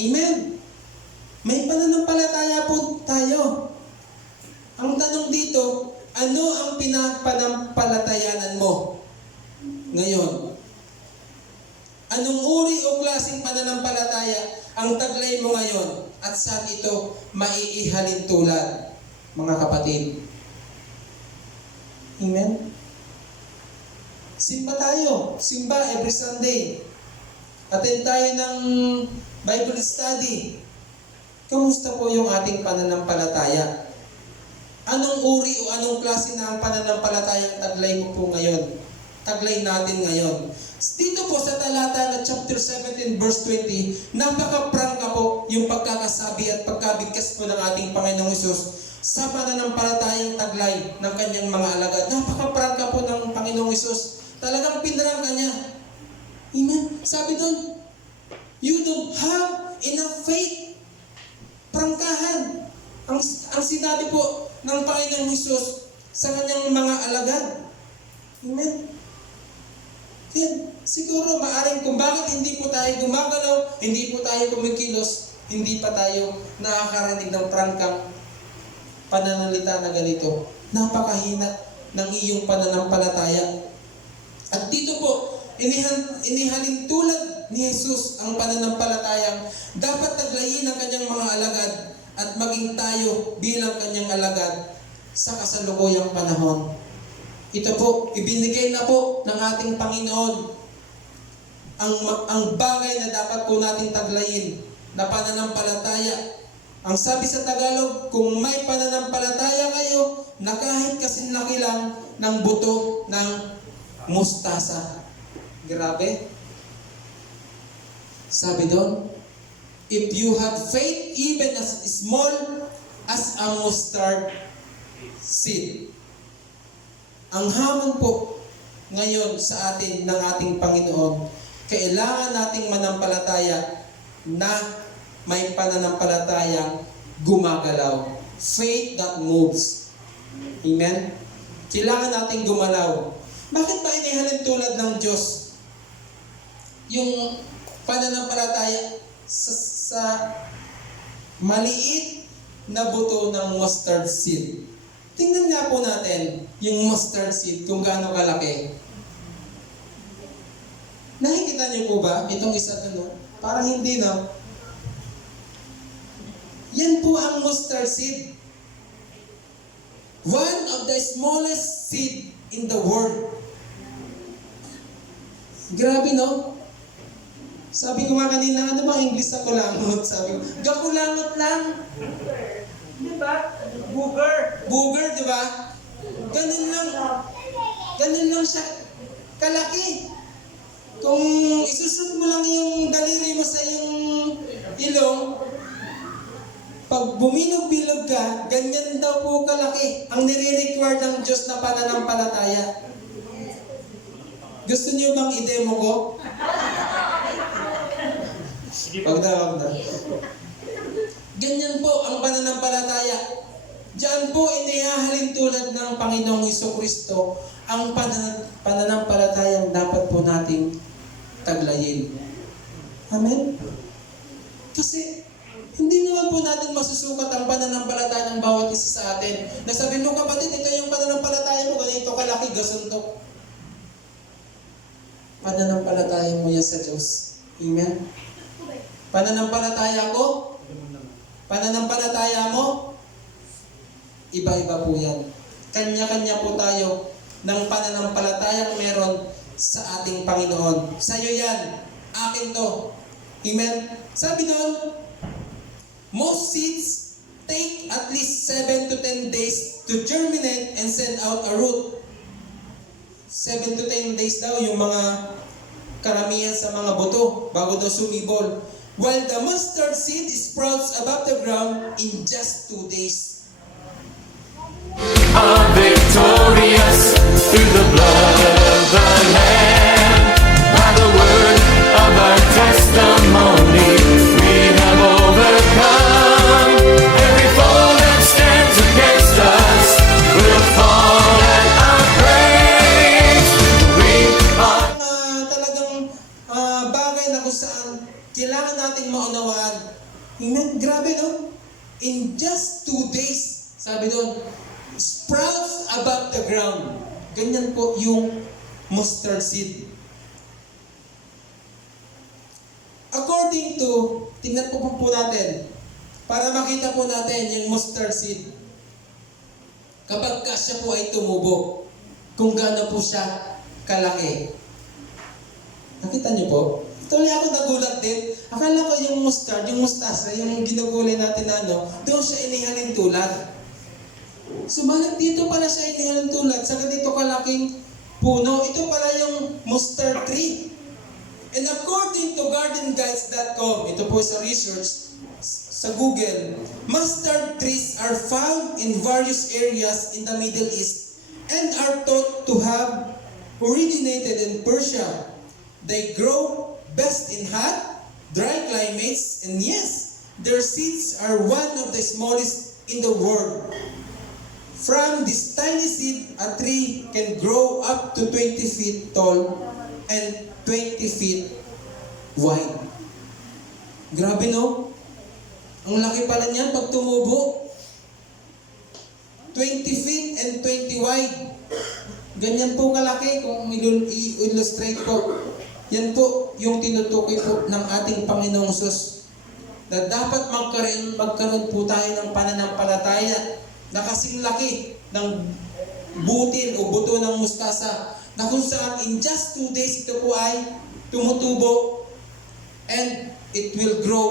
Amen. May pananampalataya po tayo. Ang tanong dito, ano ang pinapanampalatayanan mo ngayon? Anong uri o klaseng pananampalataya ang taglay mo ngayon at saan ito maiihalin tulad, mga kapatid? Amen? Simba tayo. Simba every Sunday. Attend tayo ng Bible study. Kamusta po yung ating pananampalataya? Anong uri o anong klase na ang pananampalataya ang taglay mo po ngayon? Taglay natin ngayon. Dito po sa talata na chapter 17 verse 20, napaka-prangka po yung pagkakasabi at pagkabigkas po ng ating Panginoong Hesus sa pananampalatayang taglay ng kanyang mga alagad. Napaka-prangka po ng Panginoong Hesus. Talagang pinarangka niya. Amen. Sabi doon, you don't have enough faith. Prangkahan. Ang sinabi po ng Panginoong Hesus sa kanyang mga alagad. Amen. Kaya siguro maaring kung bakit hindi po tayo gumagalaw, hindi po tayo kumikilos, hindi pa tayo nakakarinig ng prangkang pananalita na ganito. Napakahina ng iyong pananampalataya. At dito po, inihalin tulad ni Jesus ang pananampalatayang dapat taglayin ng kanyang mga alagad at maging tayo bilang kanyang alagad sa kasalukuyang panahon. Ito po, ibinigay na po ng ating Panginoon ang bagay na dapat po natin taglayin na pananampalataya. Ang sabi sa Tagalog, kung may pananampalataya kayo na kahit kasinlaki lang ng buto ng mustasa. Grabe. Sabi doon, if you have faith even as small as a mustard seed. Ang hamon po ngayon sa atin ng ating Panginoon. Kailangan nating manampalataya na may pananampalatayang gumagalaw. Faith that moves. Amen? Kailangan nating gumalaw. Bakit ba inihalin tulad ng Diyos yung pananampalataya sa maliit na buto ng mustard seed? Tingnan nga po natin yung mustard seed kung gaano kalaki. Nakikita niyo po ba itong isa doon? Parang hindi, no? Yan po ang mustard seed. One of the smallest seed in the world. Grabe, no? Sabi ko nga kanina, ano ba English sa kulangot? Sabi ko, gakulangot lang. Di ba? Booger. Booger, di ba? Ganun lang. Ganun lang siya kalaki. Kung isusot mo lang yung daliri mo sa yung ilong, pag buminog-bilog ka, ganyan daw po kalaki ang nire-require ng Diyos na pananampalataya. Gusto niyo bang i-demo ko? Wag na. Ganyan po ang pananampalataya. Diyan po inihahalin tulad ng Panginoong Hesukristo ang pananampalatayang dapat po nating taglayin. Amen? Kasi hindi naman po natin masusukat ang pananampalataya ng bawat isa sa atin. Nasabi mo, kapatid, ito yung pananampalataya mo, ganito kalaki, gasuntok. Pananampalataya mo yan sa Diyos. Amen? Pananampalataya ko, pananampalataya mo, iba-iba po yan. Kanya-kanya po tayo ng pananampalatayang meron sa ating Panginoon. Sa'yo yan. Akin to. Amen? Sabi doon, most seeds take at least 7 to 10 days to germinate and send out a root. 7 to 10 days daw yung mga karamihan sa mga buto bago daw sumibol. While the mustard seed sprouts above the ground in just 2 days. Are victorious through the blood of the Lamb. By the word of our testimony, we have overcome. Every foe that stands against us will fall at our praise. We are Talagang bagay na kung saan kailangan nating maunawaan. Amen? Grabe, no? In just 2 days, sabi doon, sprouts above the ground. Ganyan po yung mustard seed. According to, tingnan po natin, para makita po natin yung mustard seed. Kapag siya po ay tumubo, kung gaano po siya kalaki. Nakita niyo po? Tuloy ako nagulat din. Akala ko yung mustard, yung mustasa, yung ginugulay natin na doon siya inihalin tulad. Subalit dito pala siya inihalin tulad sa ganito kalaking puno. Ito pala yung mustard tree. And according to gardenguides.com, ito po sa research sa Google, mustard trees are found in various areas in the Middle East and are thought to have originated in Persia. They grow best in hot, dry climates, and yes, their seeds are one of the smallest in the world. From this tiny seed, a tree can grow up to 20 feet tall and 20 feet wide. Grabe, no? Ang laki pala niyan pag tumubo. 20 feet and 20 wide. Ganyan po kalaki kung i-illustrate ko. Yan po yung tinutukoy po ng ating Panginoong Sus. Na dapat magkaroon po tayo ng pananampalataya na kasing laki ng butil o buto ng mustasa na kung saan in just 2 days ito po ay tumutubo and it will grow.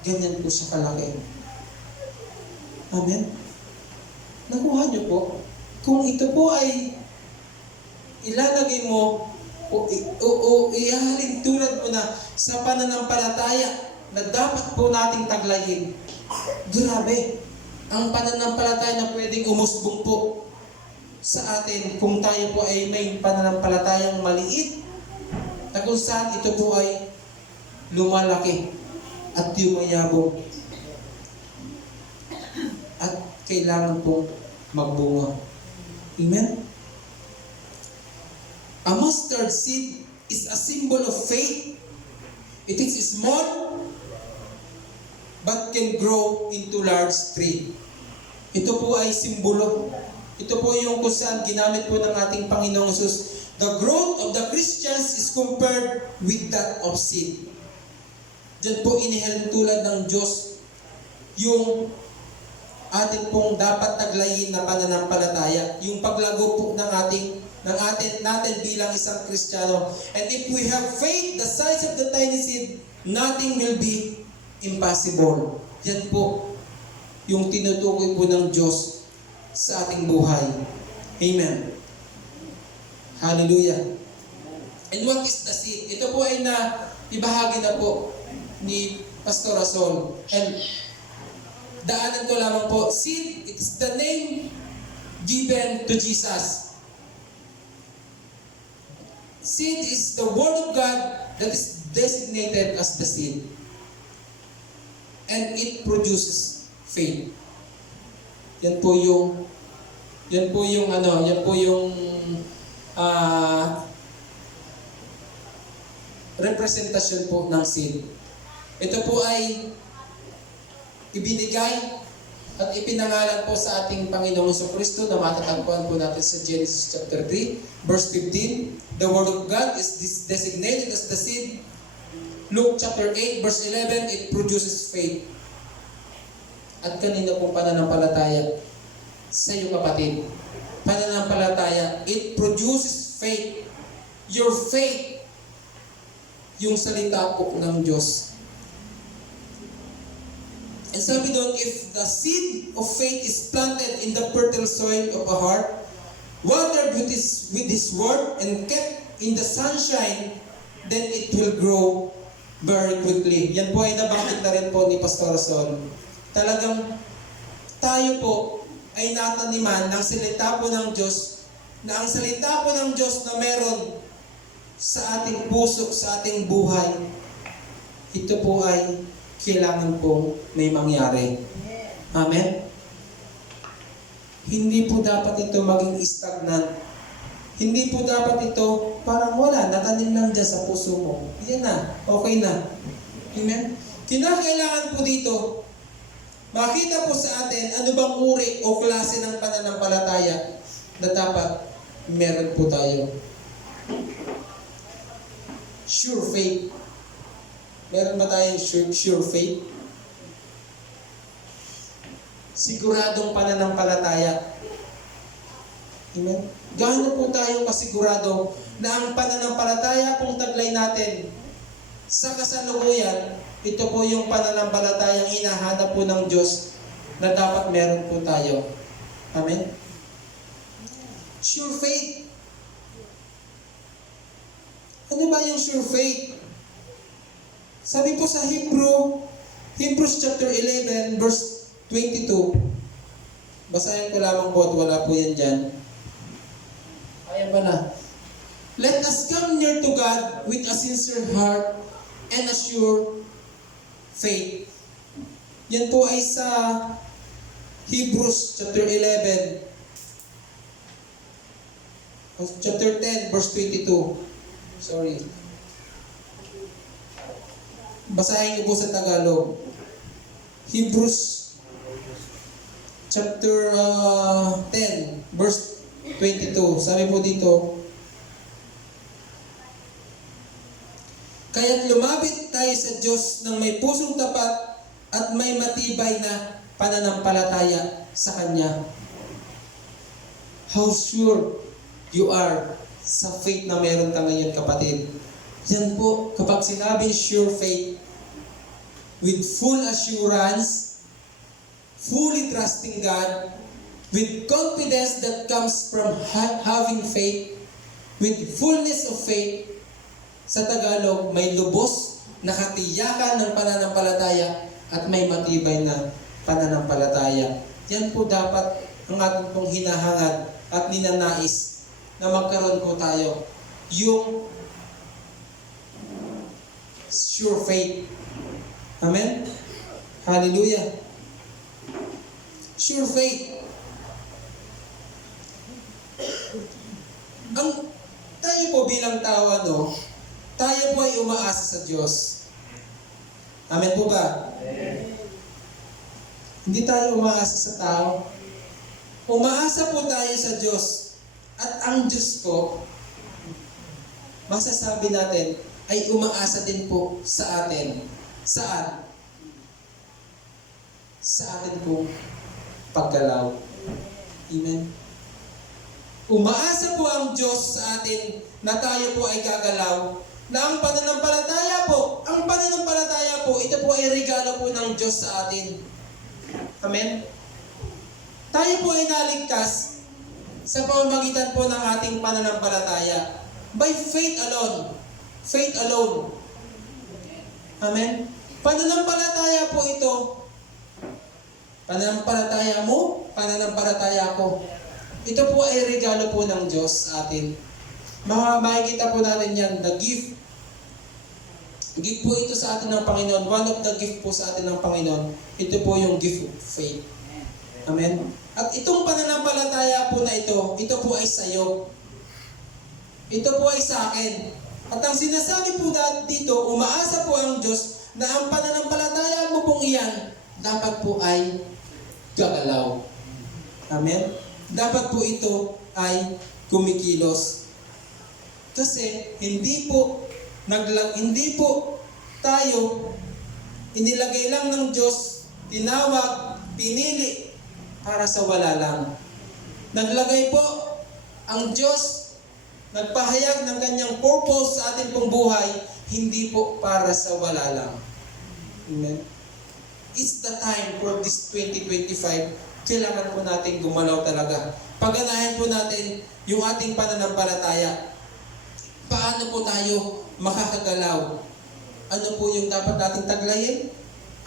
Ganyan po siya kalaki. Amen? Nakuha niyo po? Kung ito po ay ilalagay mo o ihalin tulad mo na sa pananampalataya na dapat po nating taglayin. Grabe! Ang pananampalataya na pwedeng umusbong po. sa atin kung tayo po ay may pananampalatayang maliit na kung saan ito po ay lumalaki at yumayabong at kailangan pong magbunga. Amen? A mustard seed is a symbol of faith. It is small but can grow into large tree. Ito po ay simbolo. Ito po yung kung saan ginamit po ng ating Panginoong Jesus. The growth of the Christians is compared with that of seed. Diyan po inihalin tulad ng Diyos yung atin pong dapat taglayin na pananampalataya, yung paglago po natin bilang isang Kristiyano. And if we have faith the size of the tiny seed, nothing will be impossible. Yan po yung tinutukoy po ng Diyos sa ating buhay. Amen. Hallelujah. And what is the seed? Ito po ay ibahagi na po ni Pastor Rasol. And daanan ko lamang po, seed, it's the name given to Jesus. Seed is the word of God that is designated as the seed. And it produces faith. Yan po yung representasyon po ng seed. Ito po ay ibinigay at ipinangalan po sa ating Panginoong Jesucristo na matatagpuan po natin sa Genesis chapter 3, verse 15. The Word of God is designated as the seed. Luke chapter 8, verse 11, it produces faith. At kanina pong pananampalataya sa iyo kapatid. Pananampalataya, it produces faith. Your faith, yung salita po ng Diyos. And sabi doon, if the seed of faith is planted in the fertile soil of a heart, watered with His word, and kept in the sunshine, then it will grow very quickly. Yan po ay nabanggit na rin po ni Pastor Sol. Talagang tayo po ay nataniman ng salita po ng Diyos, na ang salita po ng Diyos na meron sa ating puso, sa ating buhay, ito po ay kailangan po may mangyari. Amen? Hindi po dapat ito maging stagnant. Hindi po dapat ito parang wala, natanim lang dyan sa puso mo. Yan na, okay na. Amen? Kinakailangan po dito, makita po sa atin ano bang uri o klase ng pananampalataya na dapat meron po tayo. Sure faith. Meron ba tayong sure faith? Siguradong pananampalataya. Amen? Gaano po tayo kasigurado na ang pananampalataya pong taglay natin sa kasalukuyan, ito po yung pananampalatayang hinahanap po ng Diyos na dapat meron po tayo. Amen? Sure faith. Ano ba yung sure faith? Sabi po sa Hebrews chapter 11, verse 22. Basahin ko lamang po at wala po yan dyan. Ayan ba na? Let us come near to God with a sincere heart and a sure faith. Yan po ay sa Hebrews chapter 11, chapter 10, verse 22. Sorry. Basahin niyo po sa Tagalog. Hebrews chapter 10, verse 22. Sabi po dito, kaya't lumapit tayo sa Diyos ng may pusong tapat at may matibay na pananampalataya sa Kanya. How sure you are sa faith na meron ka ngayon, kapatid. Yan po, kapag sinabi sure faith, with full assurance, fully trusting God, with confidence that comes from having faith, with fullness of faith, sa Tagalog, may lubos na katiyakan ng pananampalataya at may matibay na pananampalataya. Yan po dapat ang ating pong hinahangad at ninanais na magkaroon po tayo yung sure faith. Amen? Hallelujah. Sure faith. Tayo po bilang tao, tayo po ay umaasa sa Diyos. Amen po ba? Hindi tayo umaasa sa tao. Umaasa po tayo sa Diyos. At ang Diyos po, masasabi natin, ay umaasa din po sa atin. Saan? Sa atin po paggalaw. Amen? Umaasa po ang Diyos sa atin na tayo po ay gagalaw. Na ang pananampalataya po, ito po ay regalo po ng Diyos sa atin. Amen? Tayo po ay naligtas sa pamamagitan po ng ating pananampalataya. By faith alone. Faith alone. Amen? Pananampalataya po ito. Pananampalataya mo, pananampalataya ko. Ito po ay regalo po ng Diyos sa atin. Makikita po natin yan, the gift. Gift po ito sa atin ng Panginoon. One of the gift po sa atin ng Panginoon. Ito po yung gift of faith. Amen? At itong pananampalataya po na ito po ay sa iyo. Ito po ay sa akin. At ang sinasabi po dito, umaasa po ang Diyos na ang pananampalataya mo pong iyan, dapat po ay gagalaw. Amen? Dapat po ito ay kumikilos. Kasi hindi po tayo inilagay lang ng Diyos, tinawag, pinili para sa wala lang. Naglagay po ang Diyos, nagpahayag ng kanyang purpose sa ating pong buhay, hindi po para sa wala lang. Amen? It's the time for this 2025, kailangan po natin gumalaw talaga. Pagganahin po natin yung ating pananampalataya. Paano po tayo makakagalaw? Ano po yung dapat nating taglayin?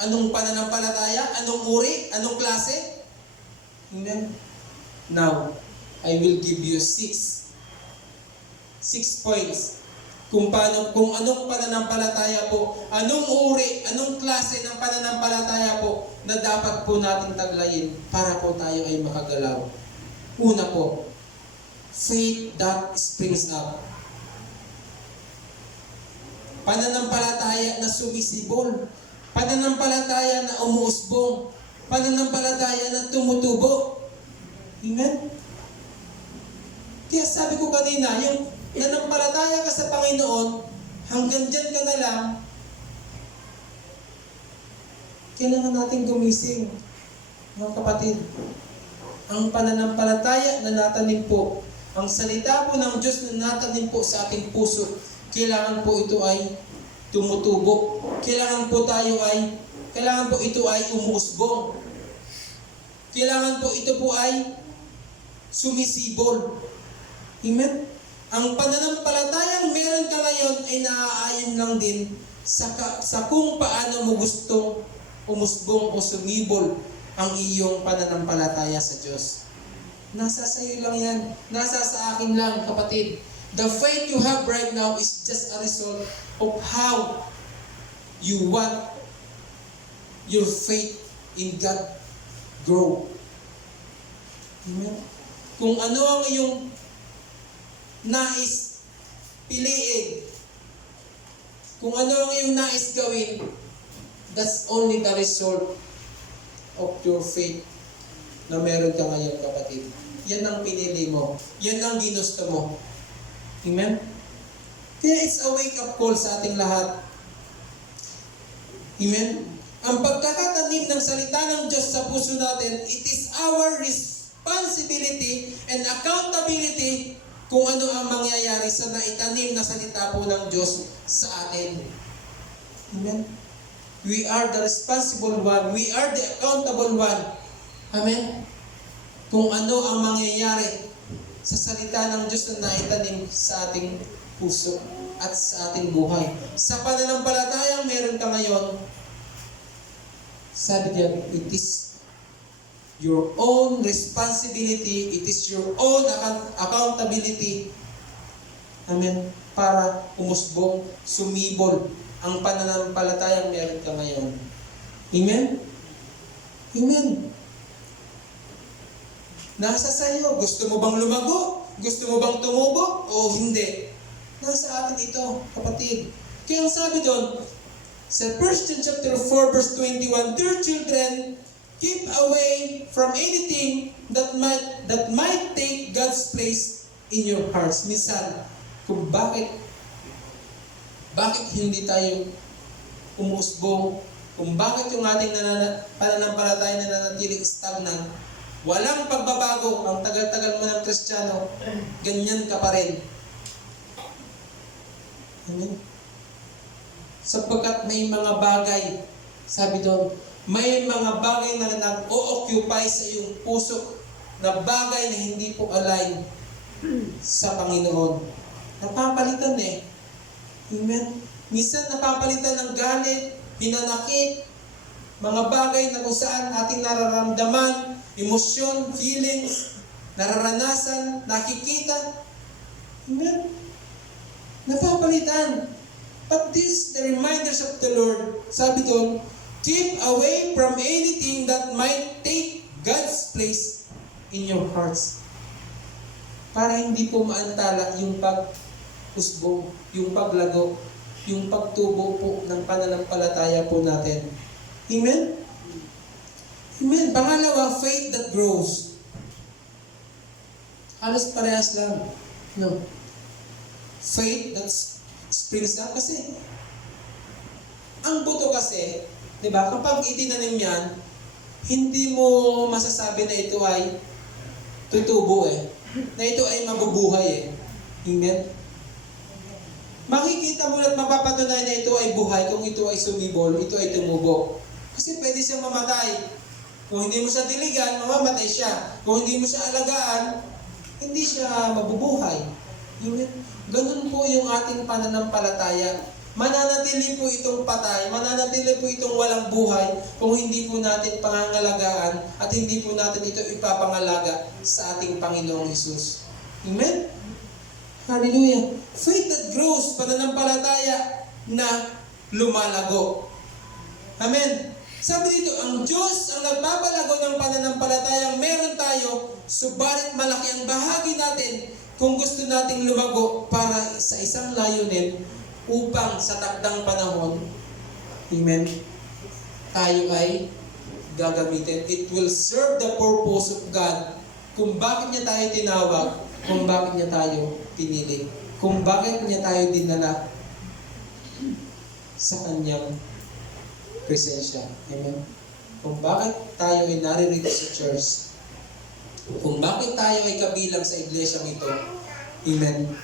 Anong pananampalataya? Anong uri? Anong klase? Amen? Now, I will give you 6 points kung anong pananampalataya po, anong uri, anong klase ng pananampalataya po na dapat po natin taglayin para po tayo ay makagalaw. Una po, faith that springs up. Pananampalataya na sumisibol, pananampalataya na umuusbong, pananampalataya na tumutubo. Amen? Kaya sabi ko kanina, yung nanampalataya ka sa Panginoon, hanggang dyan ka na lang, kailangan natin gumising. Mga kapatid, ang pananampalataya na natanim po, ang salita po ng Diyos na natanim po sa ating puso, kailangan po ito ay tumutubo. Kailangan po ito ay umuusbong. Kailangan po ito po ay sumisibol. Amen? Ang pananampalatayang meron ka ngayon ay naaayon lang din sa kung paano mo gustong umusbong o sumibol ang iyong pananampalataya sa Diyos. Nasa sa iyo lang yan. Nasa sa akin lang, kapatid. The faith you have right now is just a result of how you want your faith in God grow. Amen? Kung ano ang iyong nais piliin, kung ano ang iyong nais gawin, that's only the result of your faith na meron ka ngayon, kapatid. Yan ang pinili mo. Yan ang ginusto mo. Amen? Kaya it's a wake-up call sa ating lahat. Amen? Ang pagkakatanim ng salita ng Diyos sa puso natin, it is our responsibility and accountability kung ano ang mangyayari sa naitanim na salita po ng Diyos sa atin. Amen? We are the responsible one. We are the accountable one. Amen? Kung ano ang mangyayari sa salita ng Diyos na naitanim sa ating puso at sa ating buhay. Sa pananampalatayang meron ka ngayon, sabi niya, it is your own responsibility. It is your own accountability. Amen. Para umusbong, sumibol ang pananampalatayang meron ka ngayon. Amen? Amen. Nasa sa'yo. Gusto mo bang lumago? Gusto mo bang tumubo? O hindi? Nasa atin ito, kapatid. Kaya ang sabi doon, sa 1 John chapter 4 verse 21, "Dear children, keep away from anything that might take God's place in your hearts." Minsan, kung bakit hindi tayo umusbong, kung bakit yung ating pananampalataya na nanatiling stagnant, walang pagbabago, ang tagal-tagal mo ng Kristiyano, ganyan ka pa rin. Amen? Sapagkat may mga bagay, sabi doon, may mga bagay na nag-o-occupy sa iyong puso, na bagay na hindi po align sa Panginoon. Napapalitan eh. Amen? Minsan napapalitan ng galit, hinanakit, mga bagay na kung saan ating nararamdaman, emosyon, feelings, nararanasan, nakikita. Amen? Napapalitan. But this, the reminders of the Lord, sabi doon, keep away from anything that might take God's place in your hearts. Para hindi po maantala yung pag-usbong, yung paglago, yung pagtubo po ng pananampalataya po natin. Amen? Amen. Pangalawa, faith that grows. Halos parehas lang. No. Faith that springs up kasi. Ang buto kasi, di ba, kapag itinanim yan, hindi mo masasabi na ito ay tutubo eh. Na ito ay mabubuhay eh. Amen? Makikita mo at mapapatunay na ito ay buhay kung ito ay sumibol, ito ay tumubo. Kasi pwede siyang mamatay. Kung hindi mo siya diligan, mamamatay siya. Kung hindi mo siya alagaan, hindi siya mabubuhay. Amen? Ganun po yung ating pananampalataya. Mananatili po itong patay, mananatili po itong walang buhay kung hindi po natin pangangalagaan at hindi po natin ito ipapangalaga sa ating Panginoong Hesus. Amen? Hallelujah. Faith that grows, pananampalataya na lumalago. Amen. Sabi dito, ang Diyos ang nagpapalago ng pananampalatayang meron tayo, subalit malaki ang bahagi natin kung gusto nating lumago para sa isang layunin upang sa takdang panahon, amen, tayo ay gagamitin. It will serve the purpose of God kung bakit niya tayo tinawag, kung bakit niya tayo pinili, kung bakit niya tayo dinala sa kanyang presensya. Amen. Kung bakit tayo ay naririto sa church, kung bakit tayo ay kabilang sa iglesia ito. Amen.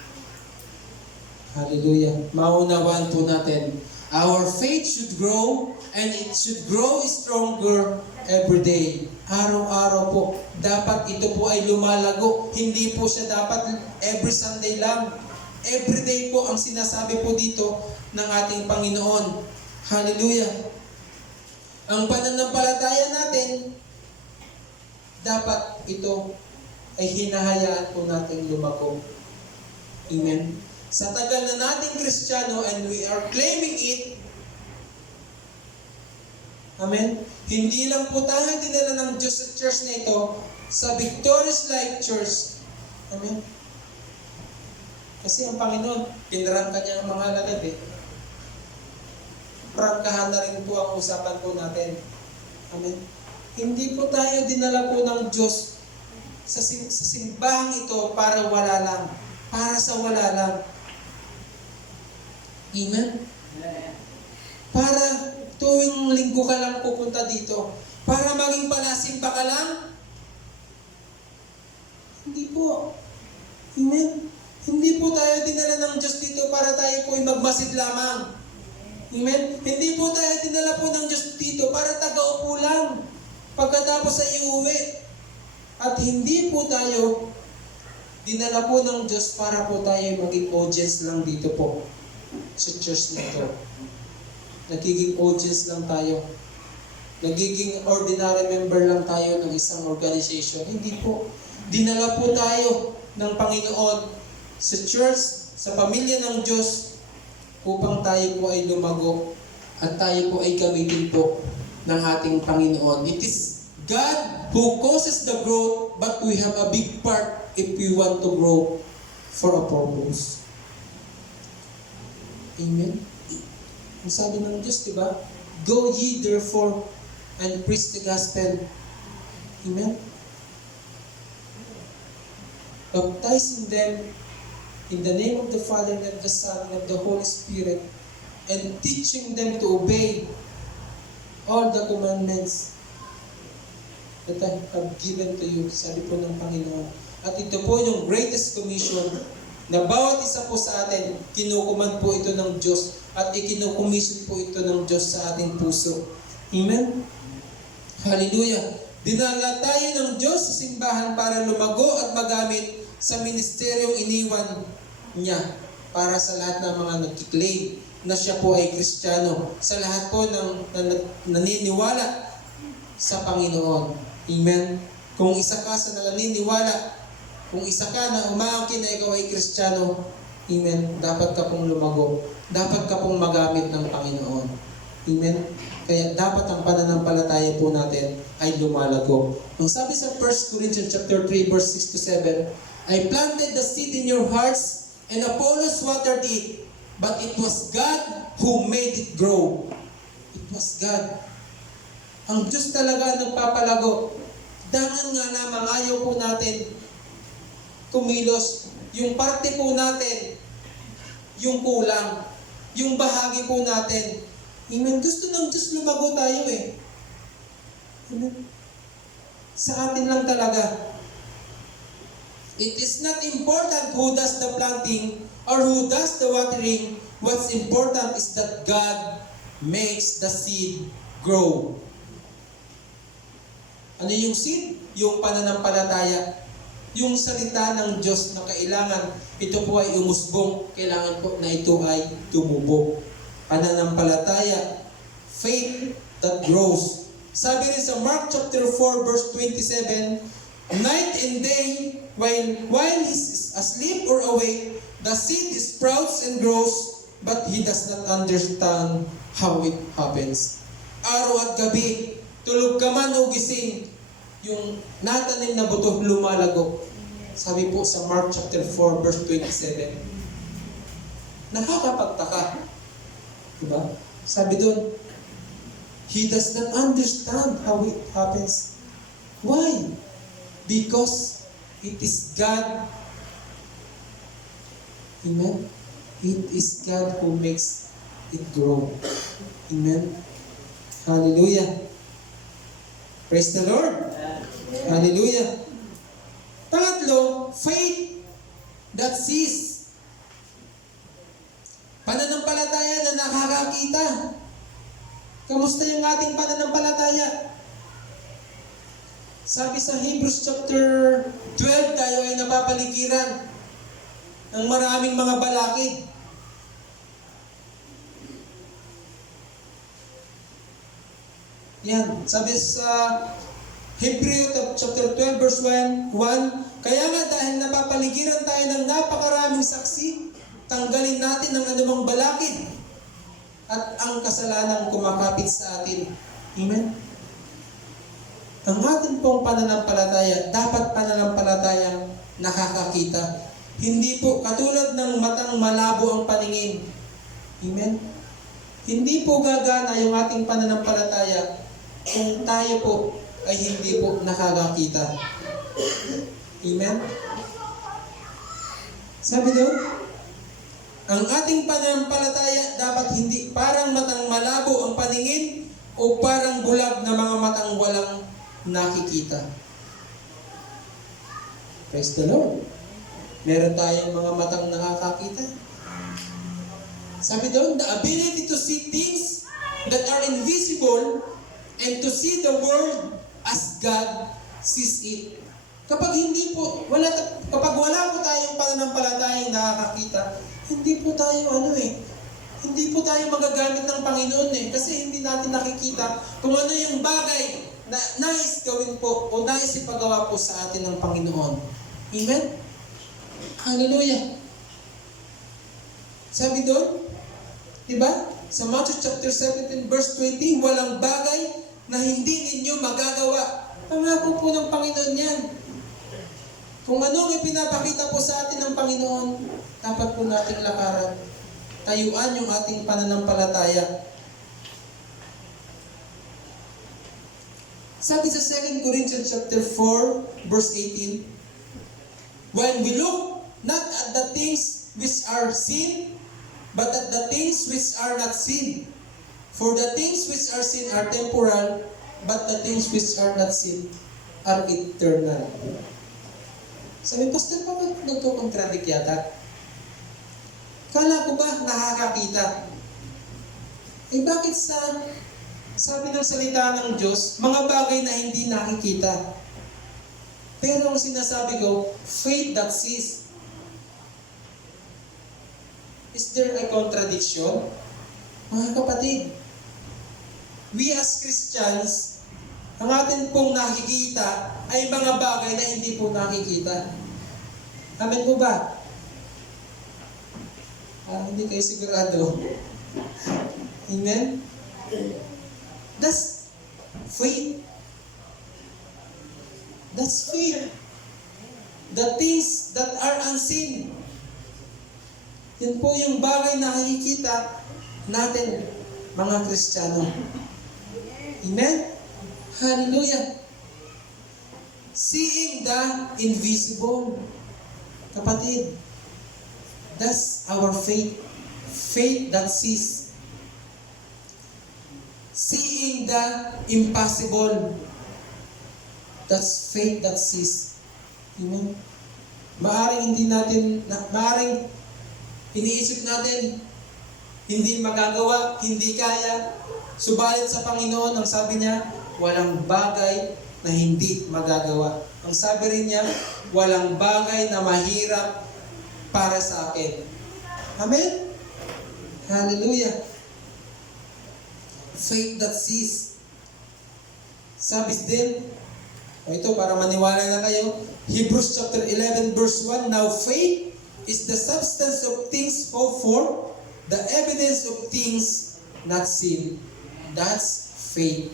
Hallelujah. Maunawaan po natin, our faith should grow and it should grow stronger every day. Araw-araw po. Dapat ito po ay lumalago. Hindi po siya dapat every Sunday lang. Every day po ang sinasabi po dito ng ating Panginoon. Hallelujah. Ang pananampalataya natin, dapat ito ay hinahayaan po natin lumago. Amen. Sa tagal na nating Kristiyano and we are claiming it, amen, hindi lang po tayo dinala ng Diyos sa church na ito, sa Victorious Life Church. Amen. Kasi ang Panginoon, pinarangka niya ang mga alagad eh. Prangkahan na rin po ang usapan po natin. Amen. Hindi po tayo dinala po ng Diyos sa simbahang ito para wala lang. Para sa wala lang. Amen? Para tuwing linggo ka lang pupunta dito. Para maging palasimba ka lang? Hindi po. Amen? Hindi po tayo dinala ng Diyos dito para tayo po ay magmasid lamang. Amen? Hindi po tayo dinala po ng Diyos dito para taga-upo lang pagkatapos ay iuwi. At hindi po tayo dinala po ng Diyos para po tayo maging audience lang dito po sa church na ito. Nagiging audience lang tayo. nagiging ordinary member lang tayo ng isang organization. Hindi po. Dinala po tayo ng Panginoon sa church, sa pamilya ng Diyos, upang tayo po ay lumago at tayo po ay gamitin po ng ating Panginoon. It is God who causes the growth, but we have a big part if we want to grow for a purpose. Amen? Ang sabi ng Diyos, di ba? Go ye therefore and preach the gospel. Amen? Baptizing them in the name of the Father and of the Son and of the Holy Spirit, and teaching them to obey all the commandments that I have given to you, sabi po ng Panginoon. At ito po yung greatest commission na bawat isa po sa atin, kinukuman po ito ng Diyos at ikinukomission po ito ng Diyos sa ating puso. Amen? Hallelujah! Dinala tayo ng Diyos sa simbahan para lumago at magamit sa ministeryong iniwan niya para sa lahat ng mga nagkiklaim na siya po ay Kristiyano, sa lahat po ng naniniwala sa Panginoon. Amen? Kung isa ka sa naniniwala, kung isa ka na umaangkin na ikaw ay Kristiyano, amen, dapat ka pong lumago. Dapat ka pong magamit ng Panginoon. Amen? Kaya dapat ang pananampalataya po natin ay lumalago. Ang sabi sa 1 Corinthians chapter 3 verse 6 to 7, I planted the seed in your hearts, and Apollos watered it, but it was God who made it grow. It was God. Ang Diyos talaga nagpapalago. Dangan nga lamang ayaw po natin kumilos. Yung parte po natin, yung kulang, yung bahagi po natin. Amen. Gusto ng Diyos lumago tayo eh. Amen. Sa atin lang talaga. It is not important who does the planting or who does the watering. What's important is that God makes the seed grow. Ano yung seed? Yung pananampalataya. Yung salita ng Diyos na kailangan ito po ay umusbong, kailangan po na ito ay tumubo. Pananampalataya, faith that grows. Sabi rin sa Mark chapter 4 verse 27, night and day, while he is asleep or awake, the seed sprouts and grows, but he does not understand how it happens. Araw at gabi, tulog ka man o gising, yung natanim na buto lumalago. Sabi po sa Mark chapter 4 verse 27. Nakakapagtaka. Diba? Sabi doon, he does not understand how it happens. Why? Because it is God. Amen? It is God who makes it grow. Amen? Hallelujah. Praise the Lord. Hallelujah. Pangatlo, faith that sees. Pananampalataya na nakakakita. Kamusta yung ating pananampalataya? Sabi sa Hebrews chapter 12, tayo ay napapaligiran ng maraming mga balakid. Yan, sabi sa Hebrews chapter 12 verse 1, kaya nga dahil napapaligiran tayo ng napakaraming saksi, tanggalin natin ang anumang balakid at ang kasalanang kumakapit sa atin. Amen? Ang ating pong pananampalataya, dapat pananampalatayang nakakakita. Hindi po katulad ng matang malabo ang paningin. Amen? Hindi po gagana yung ating pananampalataya kung tayo po ay hindi po nakakakita. Amen? Sabi doon, ang ating pananampalataya dapat hindi parang matang malabo ang paningin o parang bulag na mga matang walang nakikita. Praise the Lord. Meron tayong mga matang nakakakita. Sabi doon, the ability to see things that are invisible and to see the world as God sees it. Kapag kapag wala po tayong pananampalatayang nakakakita, hindi po tayo hindi po tayo magagamit ng Panginoon kasi hindi natin nakikita kung ano yung bagay na nais gawin po o nais ipagawa po sa atin ng Panginoon. Amen? Hallelujah! Sabi doon, diba? Sa Matthew chapter 17 verse 20, walang bagay na hindi ninyo magagawa. Pangako po ng Panginoon yan. Kung anong ipinapakita po sa atin ng Panginoon, dapat po nating lakaran. Tayuan yung ating pananampalataya. Sabi sa 2 Corinthians chapter 4, verse 18, when we look not at the things which are seen, but at the things which are not seen. For the things which are seen are temporal, but the things which are not seen are eternal. Sabi, Pastor, bakit nagko-contradict yata? Kala ko ba nakakakita? Bakit sabi ng salita ng Diyos, mga bagay na hindi nakikita? Pero ang sinasabi ko, faith that sees. Is there a contradiction? Mga kapatid, we as Christians, ang atin pong nakikita ay mga bagay na hindi po nakikita. Amen po ba? Hindi kayo sigurado. Amen? That's faith. That's faith. The things that are unseen. Yun po yung bagay na nakikita natin, mga Kristiyano. Amen? Hallelujah! Seeing the invisible. Kapatid, that's our faith. Faith that sees. Seeing the impossible. That's faith that sees. Amen? Maaring iniisip natin, hindi magagawa, hindi kaya. Subalit sa Panginoon, ang sabi niya, walang bagay na hindi magagawa. Ang sabi rin niya, walang bagay na mahirap para sa akin. Amen? Hallelujah! Faith that sees. Sabi din, ito para maniwala na kayo, Hebrews chapter 11 verse 1, now faith is the substance of things hoped for, the evidence of things not seen. That's faith.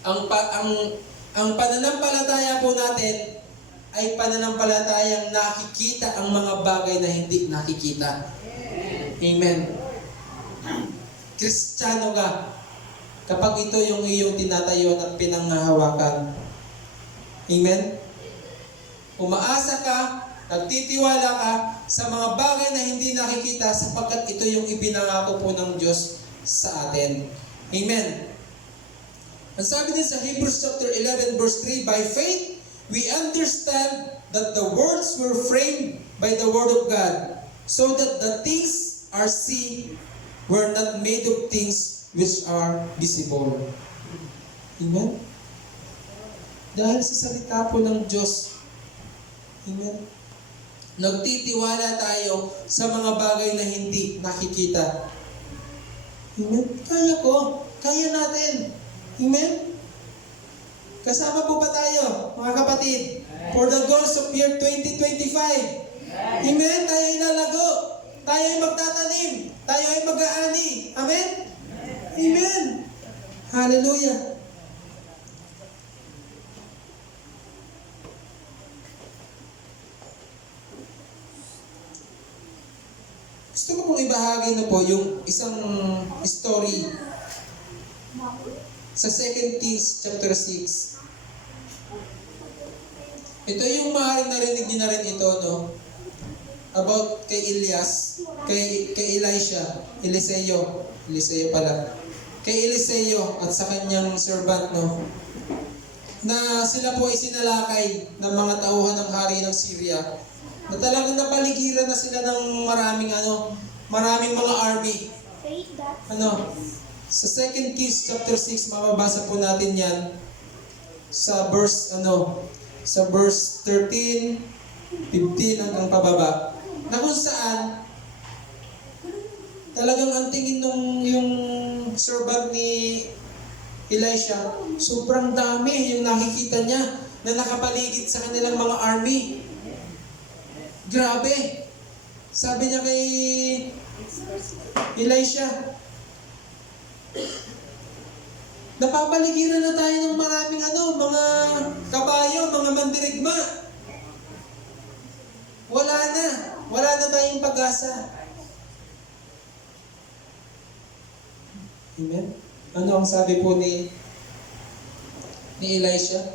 Ang pananampalataya po natin ay pananampalatayang nakikita ang mga bagay na hindi nakikita. Amen. Kristiyano ka kapag ito yung iyong tinatayo at pinanghahawakan. Amen? Umaasa ka, nagtitiwala ka sa mga bagay na hindi nakikita sapagkat ito yung ipinangako po ng Diyos sa atin. Amen? Ang sabi din sa Hebrews chapter 11 verse 3, by faith, we understand that the worlds were framed by the Word of God, so that the things are seen were not made of things which are visible. Amen? Dahil sa salita po ng Diyos, amen, nagtitiwala tayo sa mga bagay na hindi nakikita. Amen? Kaya ko. Kaya natin. Amen? Kasama po ba tayo, mga kapatid? For the goals of year 2025. Amen? Tayo ay lalago. Tayo ay magtatanim. Tayo ay mag-aani. Amen? Amen. Hallelujah. Gusto ko pong ibahagi na po yung isang story sa 2 Kings chapter 6. Ito yung maaaring narinig niyo na rin ito, no? About kay Elias, kay Eliseo pala. Kay Eliseo at sa kanyang servant, no? Na sila po ay sinalakay ng mga tauhan ng hari ng Syria. Na talagang napaligiran na sila ng maraming mga army. Sa 2 Kings chapter 6, mababasa po natin yan sa verse 13, 15 hanggang pababa. Na kung saan Talagang ang tingin nung yung servant ni Elisha, sobrang dami yung nakikita niya na nakapaligid sa kanilang mga army. Grabe. Sabi niya kay Elisha, napapaligiran na tayo ng maraming mga kabayo, mga mandirigma. Wala na tayong pag-asa. Amen? Ano ang sabi po ni Elisha?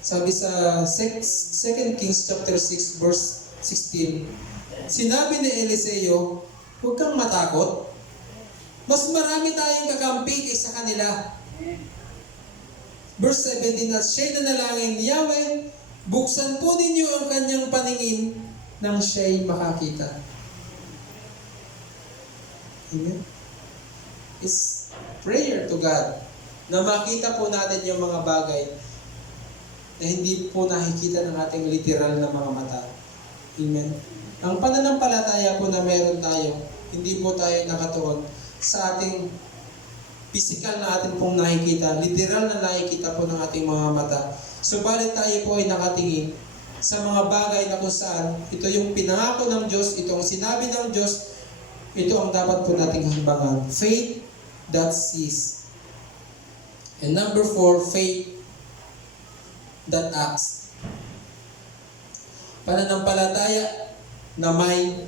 Sabi sa 2 Kings chapter 6 verse 16, sinabi ni Eliseo, huwag kang matakot. Mas marami tayong kakampi kaysa kanila. Verse 17, at siya'y nanalangin, Yahweh, buksan po ninyo ang kanyang paningin nang siya'y makakita. Amen? Is prayer to God na makita po natin yung mga bagay na hindi po nakikita ng ating literal na mga mata. Amen? Ang pananampalataya po na meron tayo, hindi po tayo nakatuon sa ating physical na ating pong nakikita, literal na nakikita po ng ating mga mata. Subalit tayo po ay nakatingin sa mga bagay na kung saan ito yung pinangako ng Diyos, ito ang sinabi ng Diyos, ito ang dapat po nating hambangan. Faith that sees. And number 4, faith that acts. Pananampalataya na may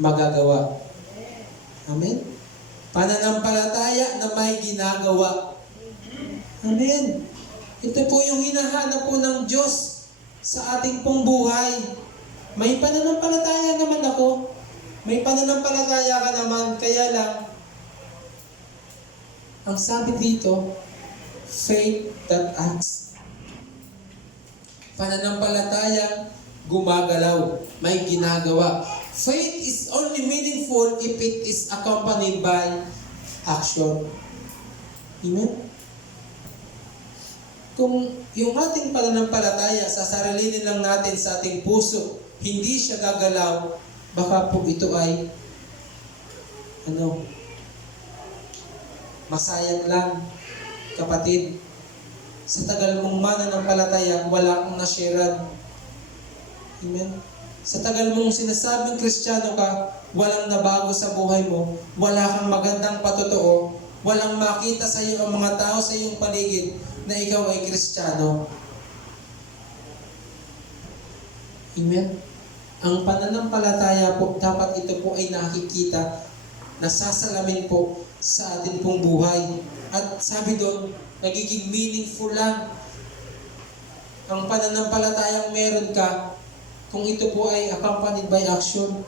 magagawa. Amen? Pananampalataya na may ginagawa. Amen? Ito po yung hinahanap po ng Diyos sa ating pong buhay. May pananampalataya naman ako. May pananampalataya ka naman, kaya lang, ang sabi dito, faith that acts. Pananampalataya, gumagalaw, may ginagawa. Faith is only meaningful if it is accompanied by action. Amen? Kung yung ating pananampalataya, sasarilinin lang natin sa ating puso, hindi siya gagalaw, baka po ito ay masayang lang, kapatid. Sa tagal mong mananampalataya, wala kang nasyaran. Amen? Sa tagal mong sinasabing Kristiyano ka, walang nabago sa buhay mo, wala kang magandang patotoo, walang makita sa iyo ang mga tao sa iyong paligid na ikaw ay Kristiyano. Amen? Ang pananampalataya po, dapat ito po ay nakikita, nasasalamin po sa atin pong buhay. At sabi doon, nagiging meaningful lang ang pananampalatayang meron ka kung ito po ay accompanied by action.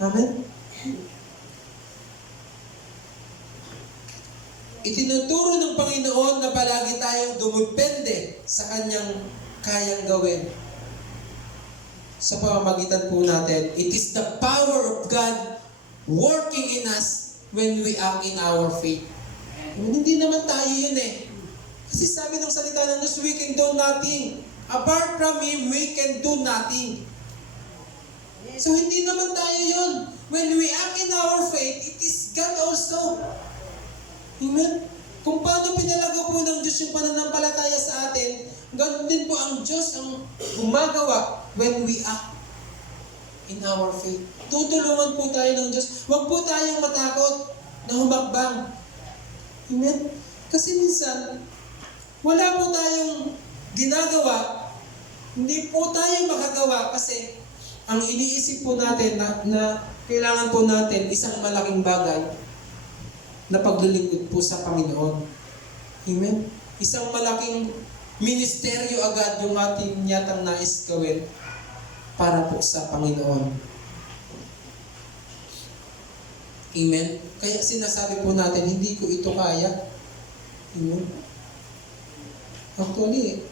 Amen? Itinuturo ng Panginoon na palagi tayong dumepende sa Kanyang kayang gawin. Sa pamamagitan po natin, it is the power of God working in us when we act in our faith. Hindi naman tayo yun eh. Kasi sabi ng salita ng Diyos, we can do nothing. Apart from Him, we can do nothing. So hindi naman tayo yun. When we act in our faith, it is God also. Amen? Kung paano pinalago po ng Diyos yung pananampalataya sa atin, ganoon din po ang Diyos ang gumagawa when we act in our faith. Tutulungan po tayo ng Diyos. Huwag po tayong matakot na humakbang. Amen? Kasi minsan, wala po tayong ginagawa, hindi po tayo makagawa kasi ang iniisip po natin na kailangan po natin isang malaking bagay na paglilingkod po sa Panginoon. Amen? Isang malaking ministeryo agad yung ating yatang nais gawin para po sa Panginoon. Amen? Kaya sinasabi po natin, hindi ko ito kaya. Amen? Actually,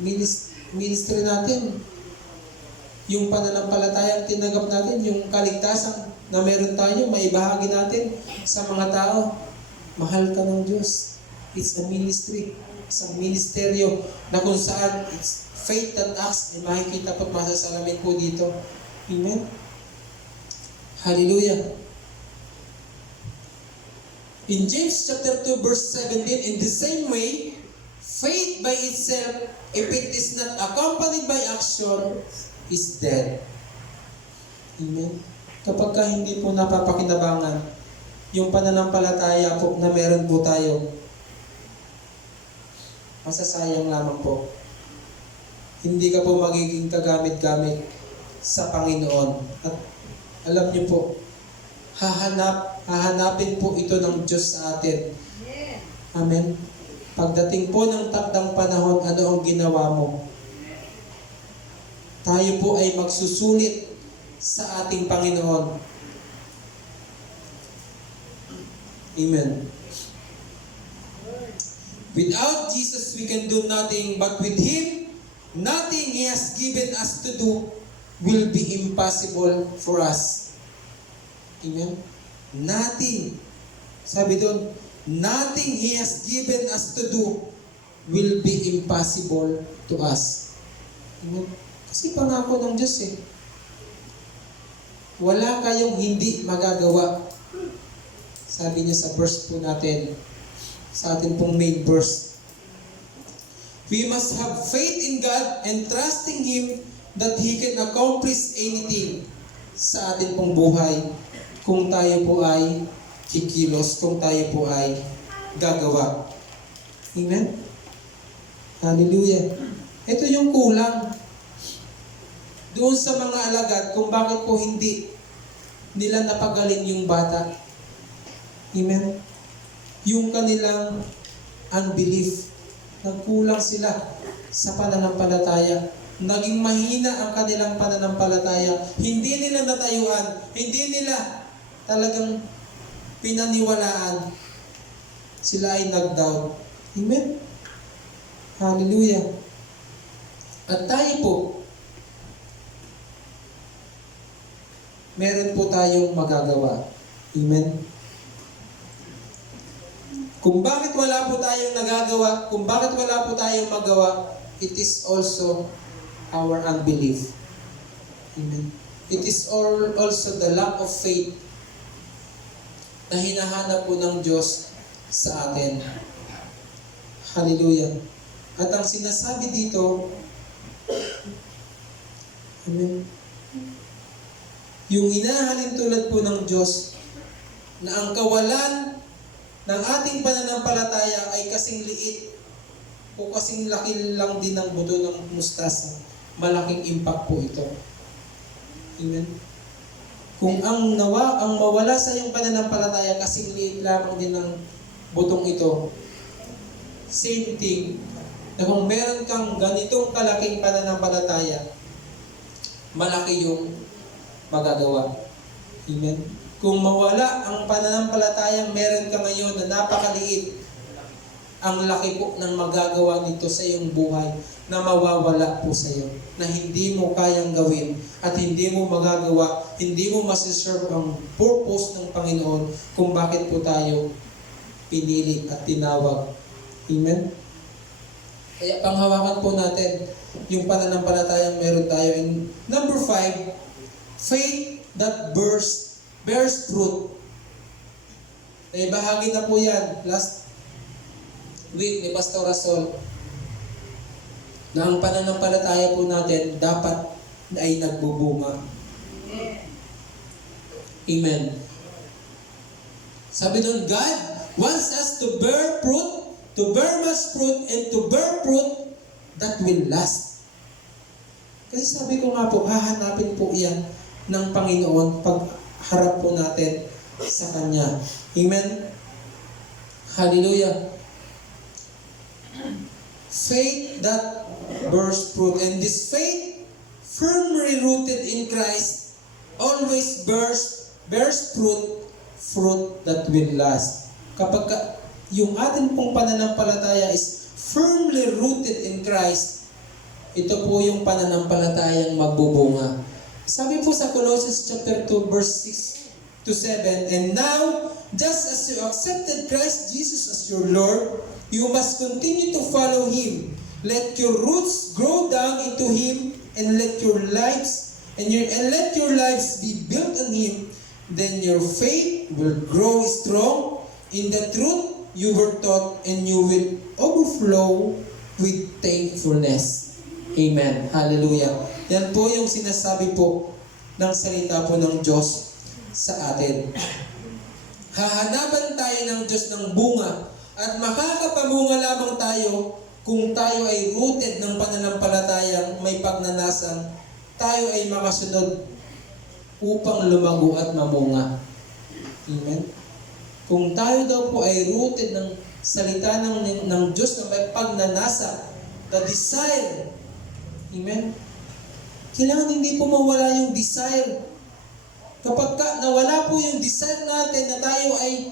ministry natin, yung pananampalatayang tinanggap natin, yung kaligtasan na meron tayo, maibahagi natin sa mga tao. Mahal ka ng Diyos. It's a ministry. Isang ministeryo na kung saan it's faith that acts, makikita po't masasalamin po dito. Amen? Hallelujah. In James chapter 2 verse 17, in the same way, faith by itself, if it is not accompanied by action, is dead. Amen. Kapag ka hindi po napapakinabangan, yung pananampalataya po na meron po tayo, masasayang lamang po. Hindi ka po magiging kagamit-gamit sa Panginoon. At alam niyo po, hahanapin po ito ng Diyos sa atin. Amen. Pagdating po ng takdang panahon, ano ang ginawa mo? Tayo po ay magsusulit sa ating Panginoon. Amen. Without Jesus, we can do nothing, but with Him, nothing He has given us to do will be impossible for us. Amen? Nothing. Sabi doon, nothing He has given us to do will be impossible to us. Amen? Kasi pangako ng Diyos eh. Wala kayong hindi magagawa. Sabi niya sa verse po natin, sa ating pong main verse. We must have faith in God and trusting Him that He can accomplish anything sa ating pong buhay kung tayo po ay kikilos, kung tayo po ay gagawa. Amen? Hallelujah. Ito yung kulang doon sa mga alagad kung bakit po hindi nila napagaling yung bata. Amen? Yung kanilang unbelief. Nagkulang sila sa pananampalataya. Naging mahina ang kanilang pananampalataya. Hindi nila natayuan. Hindi nila talagang pinaniwalaan. Sila ay nag-doubt. Amen? Hallelujah. At tayo po, meron po tayong magagawa. Amen? Kung bakit wala po tayong nagagawa, kung bakit wala po tayong magawa, it is also our unbelief. Amen. It is also the lack of faith na hinahanap po ng Diyos sa atin. Hallelujah. At ang sinasabi dito, amen, yung hinahalin tulad po ng Diyos na ang kawalan ng ating pananampalataya ay kasing liit o kasing laki lang din ng buto ng mustasa. Malaking impact po ito. Amen? Kung ang mawala sa iyong pananampalataya kasing liit lamang din ng butong ito, same thing, na kung meron kang ganitong kalaking pananampalataya, malaki yung magagawa. Amen? Kung mawala ang pananampalatayang meron ka ngayon na napakaliit, ang laki po ng magagawa nito sa iyong buhay na mawawala po sa iyo, na hindi mo kayang gawin at hindi mo magagawa, hindi mo masiserve ang purpose ng Panginoon kung bakit po tayo pinili at tinawag. Amen? Kaya panghawakan po natin yung pananampalatayang meron tayo. And number 5, faith that bears fruit. Bahagi na po yan last week ni Pastor Rasol na ang pananampalataya po natin dapat ay nagbubunga. Amen. Sabi doon, God wants us to bear fruit, to bear much fruit, and to bear fruit that will last. Kasi sabi ko nga po, hahanapin po yan ng Panginoon pag harap po natin sa Kanya. Amen? Hallelujah. Faith that bears fruit. And this faith, firmly rooted in Christ, always bears fruit that will last. Kapag yung ating pong pananampalataya is firmly rooted in Christ, ito po yung pananampalatayang magbubunga. Sabi po sa Colossians chapter 2 verse 6 to 7, and now, just as you accepted Christ Jesus as your Lord, you must continue to follow Him. Let your roots grow down into Him, and let your lives be built on Him, then your faith will grow strong in the truth you were taught, and you will overflow with thankfulness. Amen. Hallelujah. Yan po yung sinasabi po ng salita po ng Diyos sa atin. Hahanapan tayo ng Diyos ng bunga at makakapamunga lamang tayo kung tayo ay rooted ng pananampalatayang may pagnanasang tayo ay makasunod upang lumago at mamunga. Amen. Kung tayo daw po ay rooted ng salita ng Diyos na may pagnanasa, the desire, amen, kailangan hindi po mawala yung desire. Kapag nawala po yung desire natin na tayo ay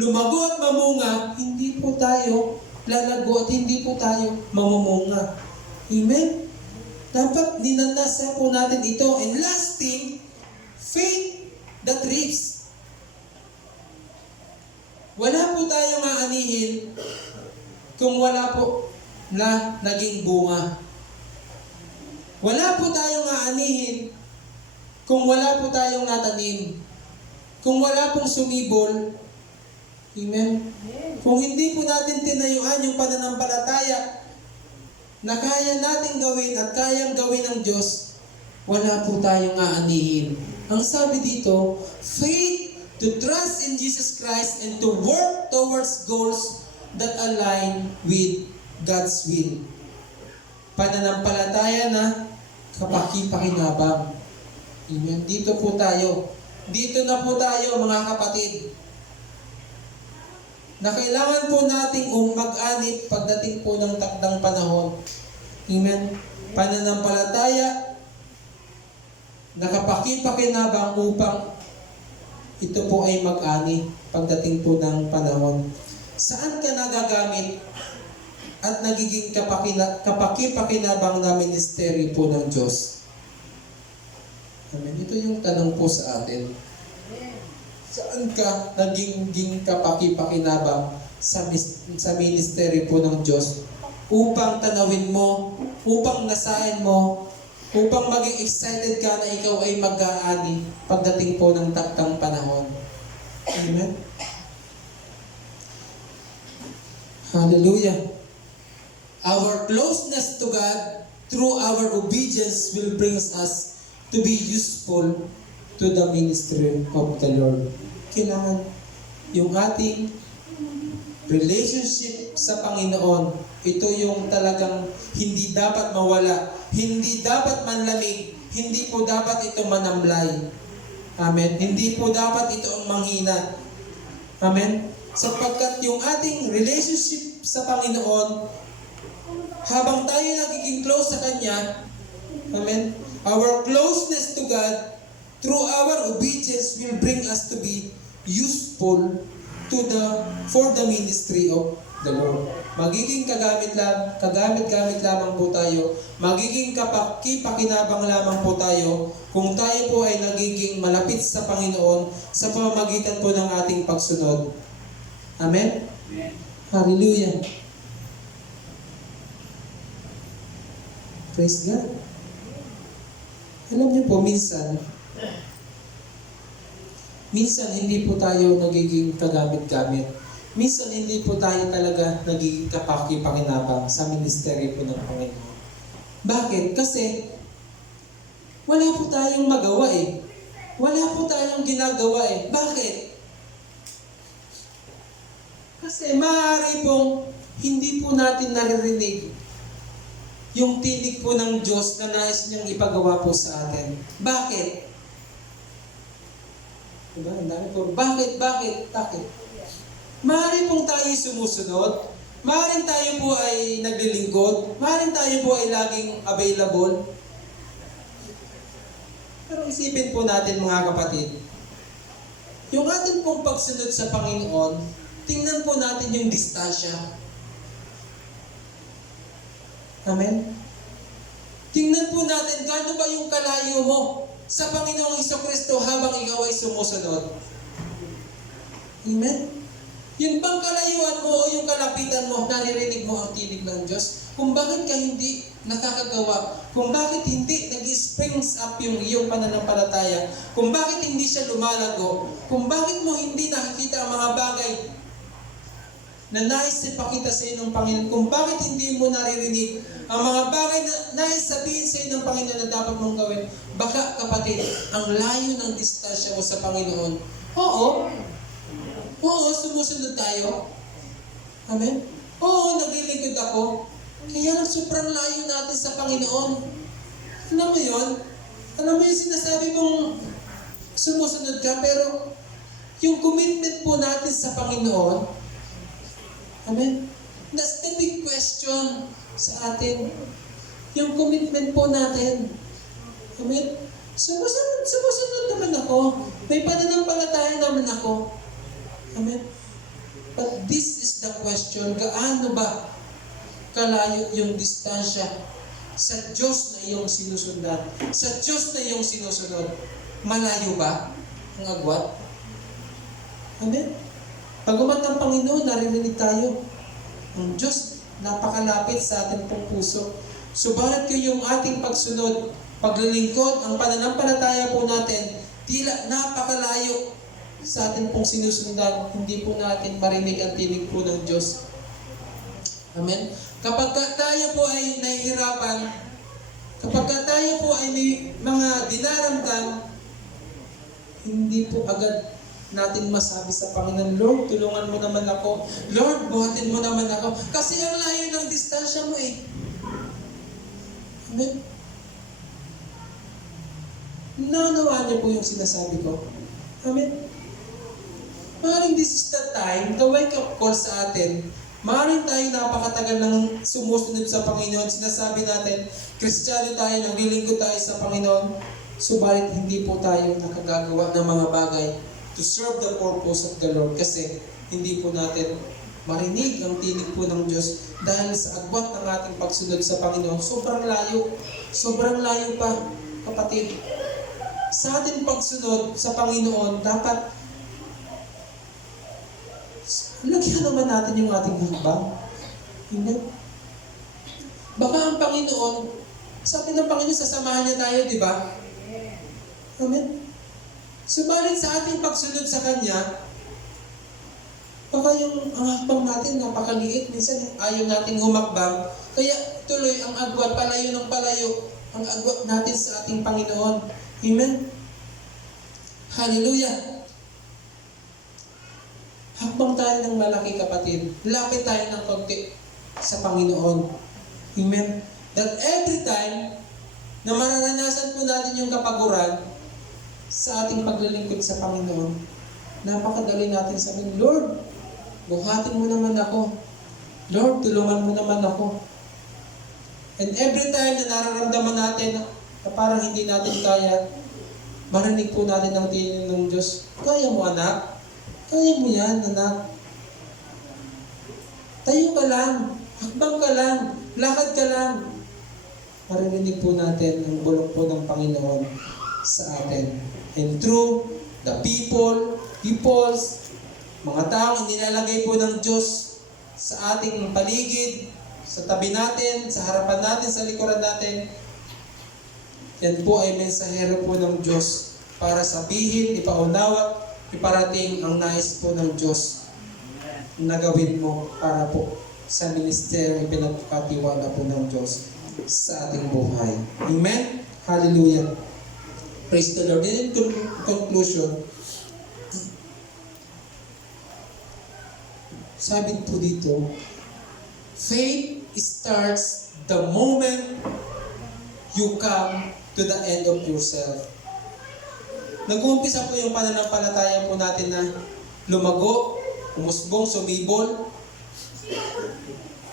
lumago at mamunga, hindi po tayo lalago at hindi po tayo mamumunga. Amen? Dapat ninanasa po natin ito. And lasting, faith that reaps. Wala po tayong aanihin kung wala po na naging bunga. Wala po tayong aanihin kung wala po tayong natanim. Kung wala pong sumibol. Amen? Kung hindi po natin tinayuan yung pananampalataya na kaya natin gawin at kayang gawin ng Diyos, wala po tayong aanihin. Ang sabi dito, faith to trust in Jesus Christ and to work towards goals that align with God's will. Pananampalataya na kapaki-pakinabang. Amen. Dito po tayo. Dito na po tayo mga kapatid. Na kailangan po nating mag-anit pagdating po ng takdang panahon. Amen. Pananampalataya na kapaki-pakinabang upang ito po ay mag-ani pagdating po ng panahon. Saan ka nagagamit at nagiging kapaki-pakinabang na ministry po ng Diyos? Amen. Ito yung tanong po sa atin. Saan ka naging kapaki-pakinabang sa ministry po ng Diyos upang tanawin mo, upang nasain mo, upang maging excited ka na ikaw ay mag-aani pagdating po ng taktang panahon. Amen? Hallelujah. Our closeness to God through our obedience will bring us to be useful to the ministry of the Lord. Kailangan yung ating relationship sa Panginoon, ito yung talagang hindi dapat mawala, hindi dapat manlamig, hindi po dapat ito manamlay. Amen. Hindi po dapat ito ang manghina. Amen. Sapagkat yung ating relationship sa Panginoon, habang tayo nagiging close sa Kanya, amen, our closeness to God through our obedience will bring us to be useful for the ministry of the Lord. Magiging kagamit-gamit lamang po tayo, magiging kapaki-pakinabang lamang po tayo kung tayo po ay nagiging malapit sa Panginoon sa pamamagitan po ng ating pagsunod. Amen? Amen. Hallelujah. Praise God. Alam niyo po, minsan hindi po tayo nagiging kagamit-gamit. Minsan hindi po tayo talaga nagiging kapaki-pakinabang sa ministeryo po ng Panginoon. Bakit? Kasi wala po tayong magawa eh. Wala po tayong ginagawa eh. Bakit? Kasi maaari pong hindi po natin naririnig yung tinig po ng Diyos na nais niyang ipagawa po sa atin. Bakit? Diba? Ang dami po. Bakit? Maaari pong tayo sumusunod. Maaari tayo po ay naglilingkod. Maaari tayo po ay laging available. Pero isipin po natin mga kapatid, yung atin pong pagsunod sa Panginoon, tingnan po natin yung distansya. Amen? Tingnan po natin gaano ba yung kalayo mo sa Panginoong Hesus-Kristo habang ikaw ay sumusunod. Amen? Yung bang kalayuan mo o yung kalapitan mo, naririnig mo ang tinig ng Diyos? Kung bakit ka hindi nakakagawa, kung bakit hindi nag-springs up yung iyong pananampalataya, kung bakit hindi siya lumalago, kung bakit mo hindi nakikita ang mga bagay na nais ipakita sa iyo ng Panginoon, kung bakit hindi mo naririnig ang mga bagay na nais sabihin sa iyo ng Panginoon na dapat mong gawin, baka kapatid, ang layo ng distansya mo sa Panginoon. Oo, sumusunod tayo. Amen? Oo, naglilingkod ako. Kaya lang sobrang layo natin sa Panginoon. Alam mo yun? Alam mo yung sinasabi mong sumusunod ka, pero yung commitment po natin sa Panginoon, amen? That's the big question sa atin. Yung commitment po natin. Amen? Sumusunod naman ako. May pananampalataya naman ako. Amen? But this is the question, gaano ba kalayo yung distansya sa Diyos na iyong sinusundan? Sa Diyos na iyong sinusunod, malayo ba ang agwat? Amen? Pagumat ng Panginoon, naririnig tayo. Ang Diyos, napakalapit sa ating pong puso. Subalit ko yung ating pagsunod, paglilingkod, ang pananampalataya po natin, tila napakalayo sa ating pong sinusundan, hindi po natin marinig ang tinig po ng Diyos. Amen? Kapag tayo po ay nahihirapan, kapag tayo po ay may mga dinaramdam, hindi po agad natin masabi sa Panginoon, Lord, tulungan mo naman ako. Lord, buhatin mo naman ako. Kasi ang layo ng distansya mo eh. Amen? Naunawaan niyo po yung sinasabi ko. Amen? Maaaring this is the time, the wake-up call sa atin. Maaaring tayo napakatagal ng sumusunod sa Panginoon. Sinasabi natin, Kristiyano tayo, naglilingkod tayo sa Panginoon. Subalit hindi po tayo nakagagawa ng mga bagay to serve the purpose of the Lord. Kasi hindi po natin marinig ang tinig po ng Diyos dahil sa agwat ng ating pagsunod sa Panginoon. Sobrang layo pa, kapatid. Sa ating pagsunod sa Panginoon, dapat lagyan naman natin yung ating hakbang. Amen? Baka ang Panginoon, sabi ng Panginoon, sasamahan niya tayo, di ba? Amen? Subalit sa ating pagsunod sa Kanya, baka yung hakbang natin napakaliit, minsan ayaw natin humakbang, kaya tuloy ang agwat, palayo ng palayo, ang agwat natin sa ating Panginoon. Amen? Hallelujah! Hakbang tayo ng malaki, kapatid. Lapit tayo ng konti sa Panginoon. Amen? That every time na mararanasan po natin yung kapaguran sa ating paglilingkod sa Panginoon, napakadali natin sabihin, Lord, buhatin mo naman ako. Lord, tulungan mo naman ako. And every time na nararamdaman natin na parang hindi natin kaya, marinig po natin ang tinig ng Diyos. Kaya mo, anak. Kaya mo yan, anak. Tayo ka lang. Hakbang ka lang. Lakad ka lang. Maririnig po natin ang bulong po ng Panginoon sa atin. And through the peoples, mga taong nilalagay po ng Diyos sa ating paligid, sa tabi natin, sa harapan natin, sa likuran natin, yan po ay mensahero po ng Diyos para sabihin, ipaunawat, iparating ang nais po ng Diyos na gawin mo para po sa ministeryo pinagkatiwala po ng Diyos sa ating buhay. Amen? Hallelujah. Praise the Lord. In conclusion, sabi po dito, faith starts the moment you come to the end of yourself. Nag-uumpisa po yung pananampalataya po natin na lumago, umusbong, sumibol,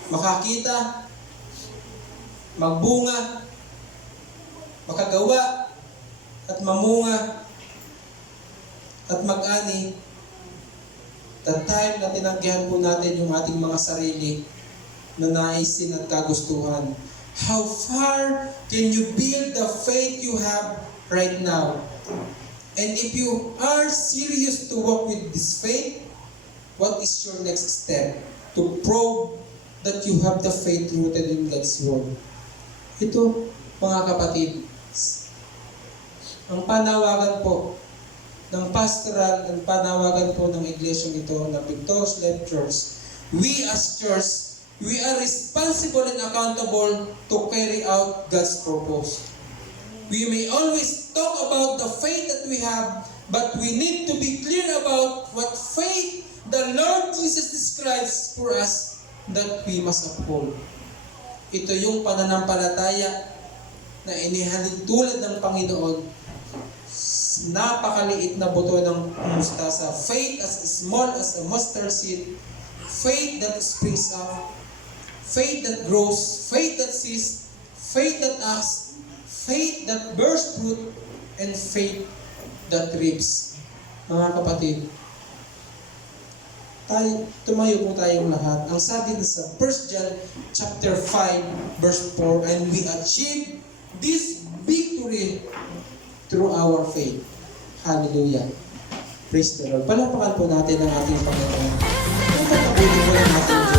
makakita, magbunga, makagawa, at mamunga, at mag-ani. The time na tinanggihan po natin yung ating mga sarili na naisin at kagustuhan. How far can you build the faith you have right now? And if you are serious to walk with this faith, what is your next step to prove that you have the faith rooted in God's Word? Ito, mga kapatid, ang panawagan po ng pastoral, ang panawagan po ng iglesyang ito, ng Victorious Life Church, we as church, we are responsible and accountable to carry out God's purpose. We may always talk about the faith that we have, but we need to be clear about what faith the Lord Jesus describes for us that we must uphold. Ito yung pananampalataya na inihalin tulad ng Panginoon. Napakaliit na buto ng mustasa. Faith as small as a mustard seed. Faith that springs up. Faith that grows. Faith that sees. Faith that acts. Faith that bears fruit. And faith that reaps. Mga kapatid, tumayo po tayong lahat. Ang sabi sa 1 John chapter 5 verse 4, and we achieve this victory through our faith. Hallelujah. Praise the Lord. Palapakan po natin ang ating Panginoon. Ang pagkabuti po ng ating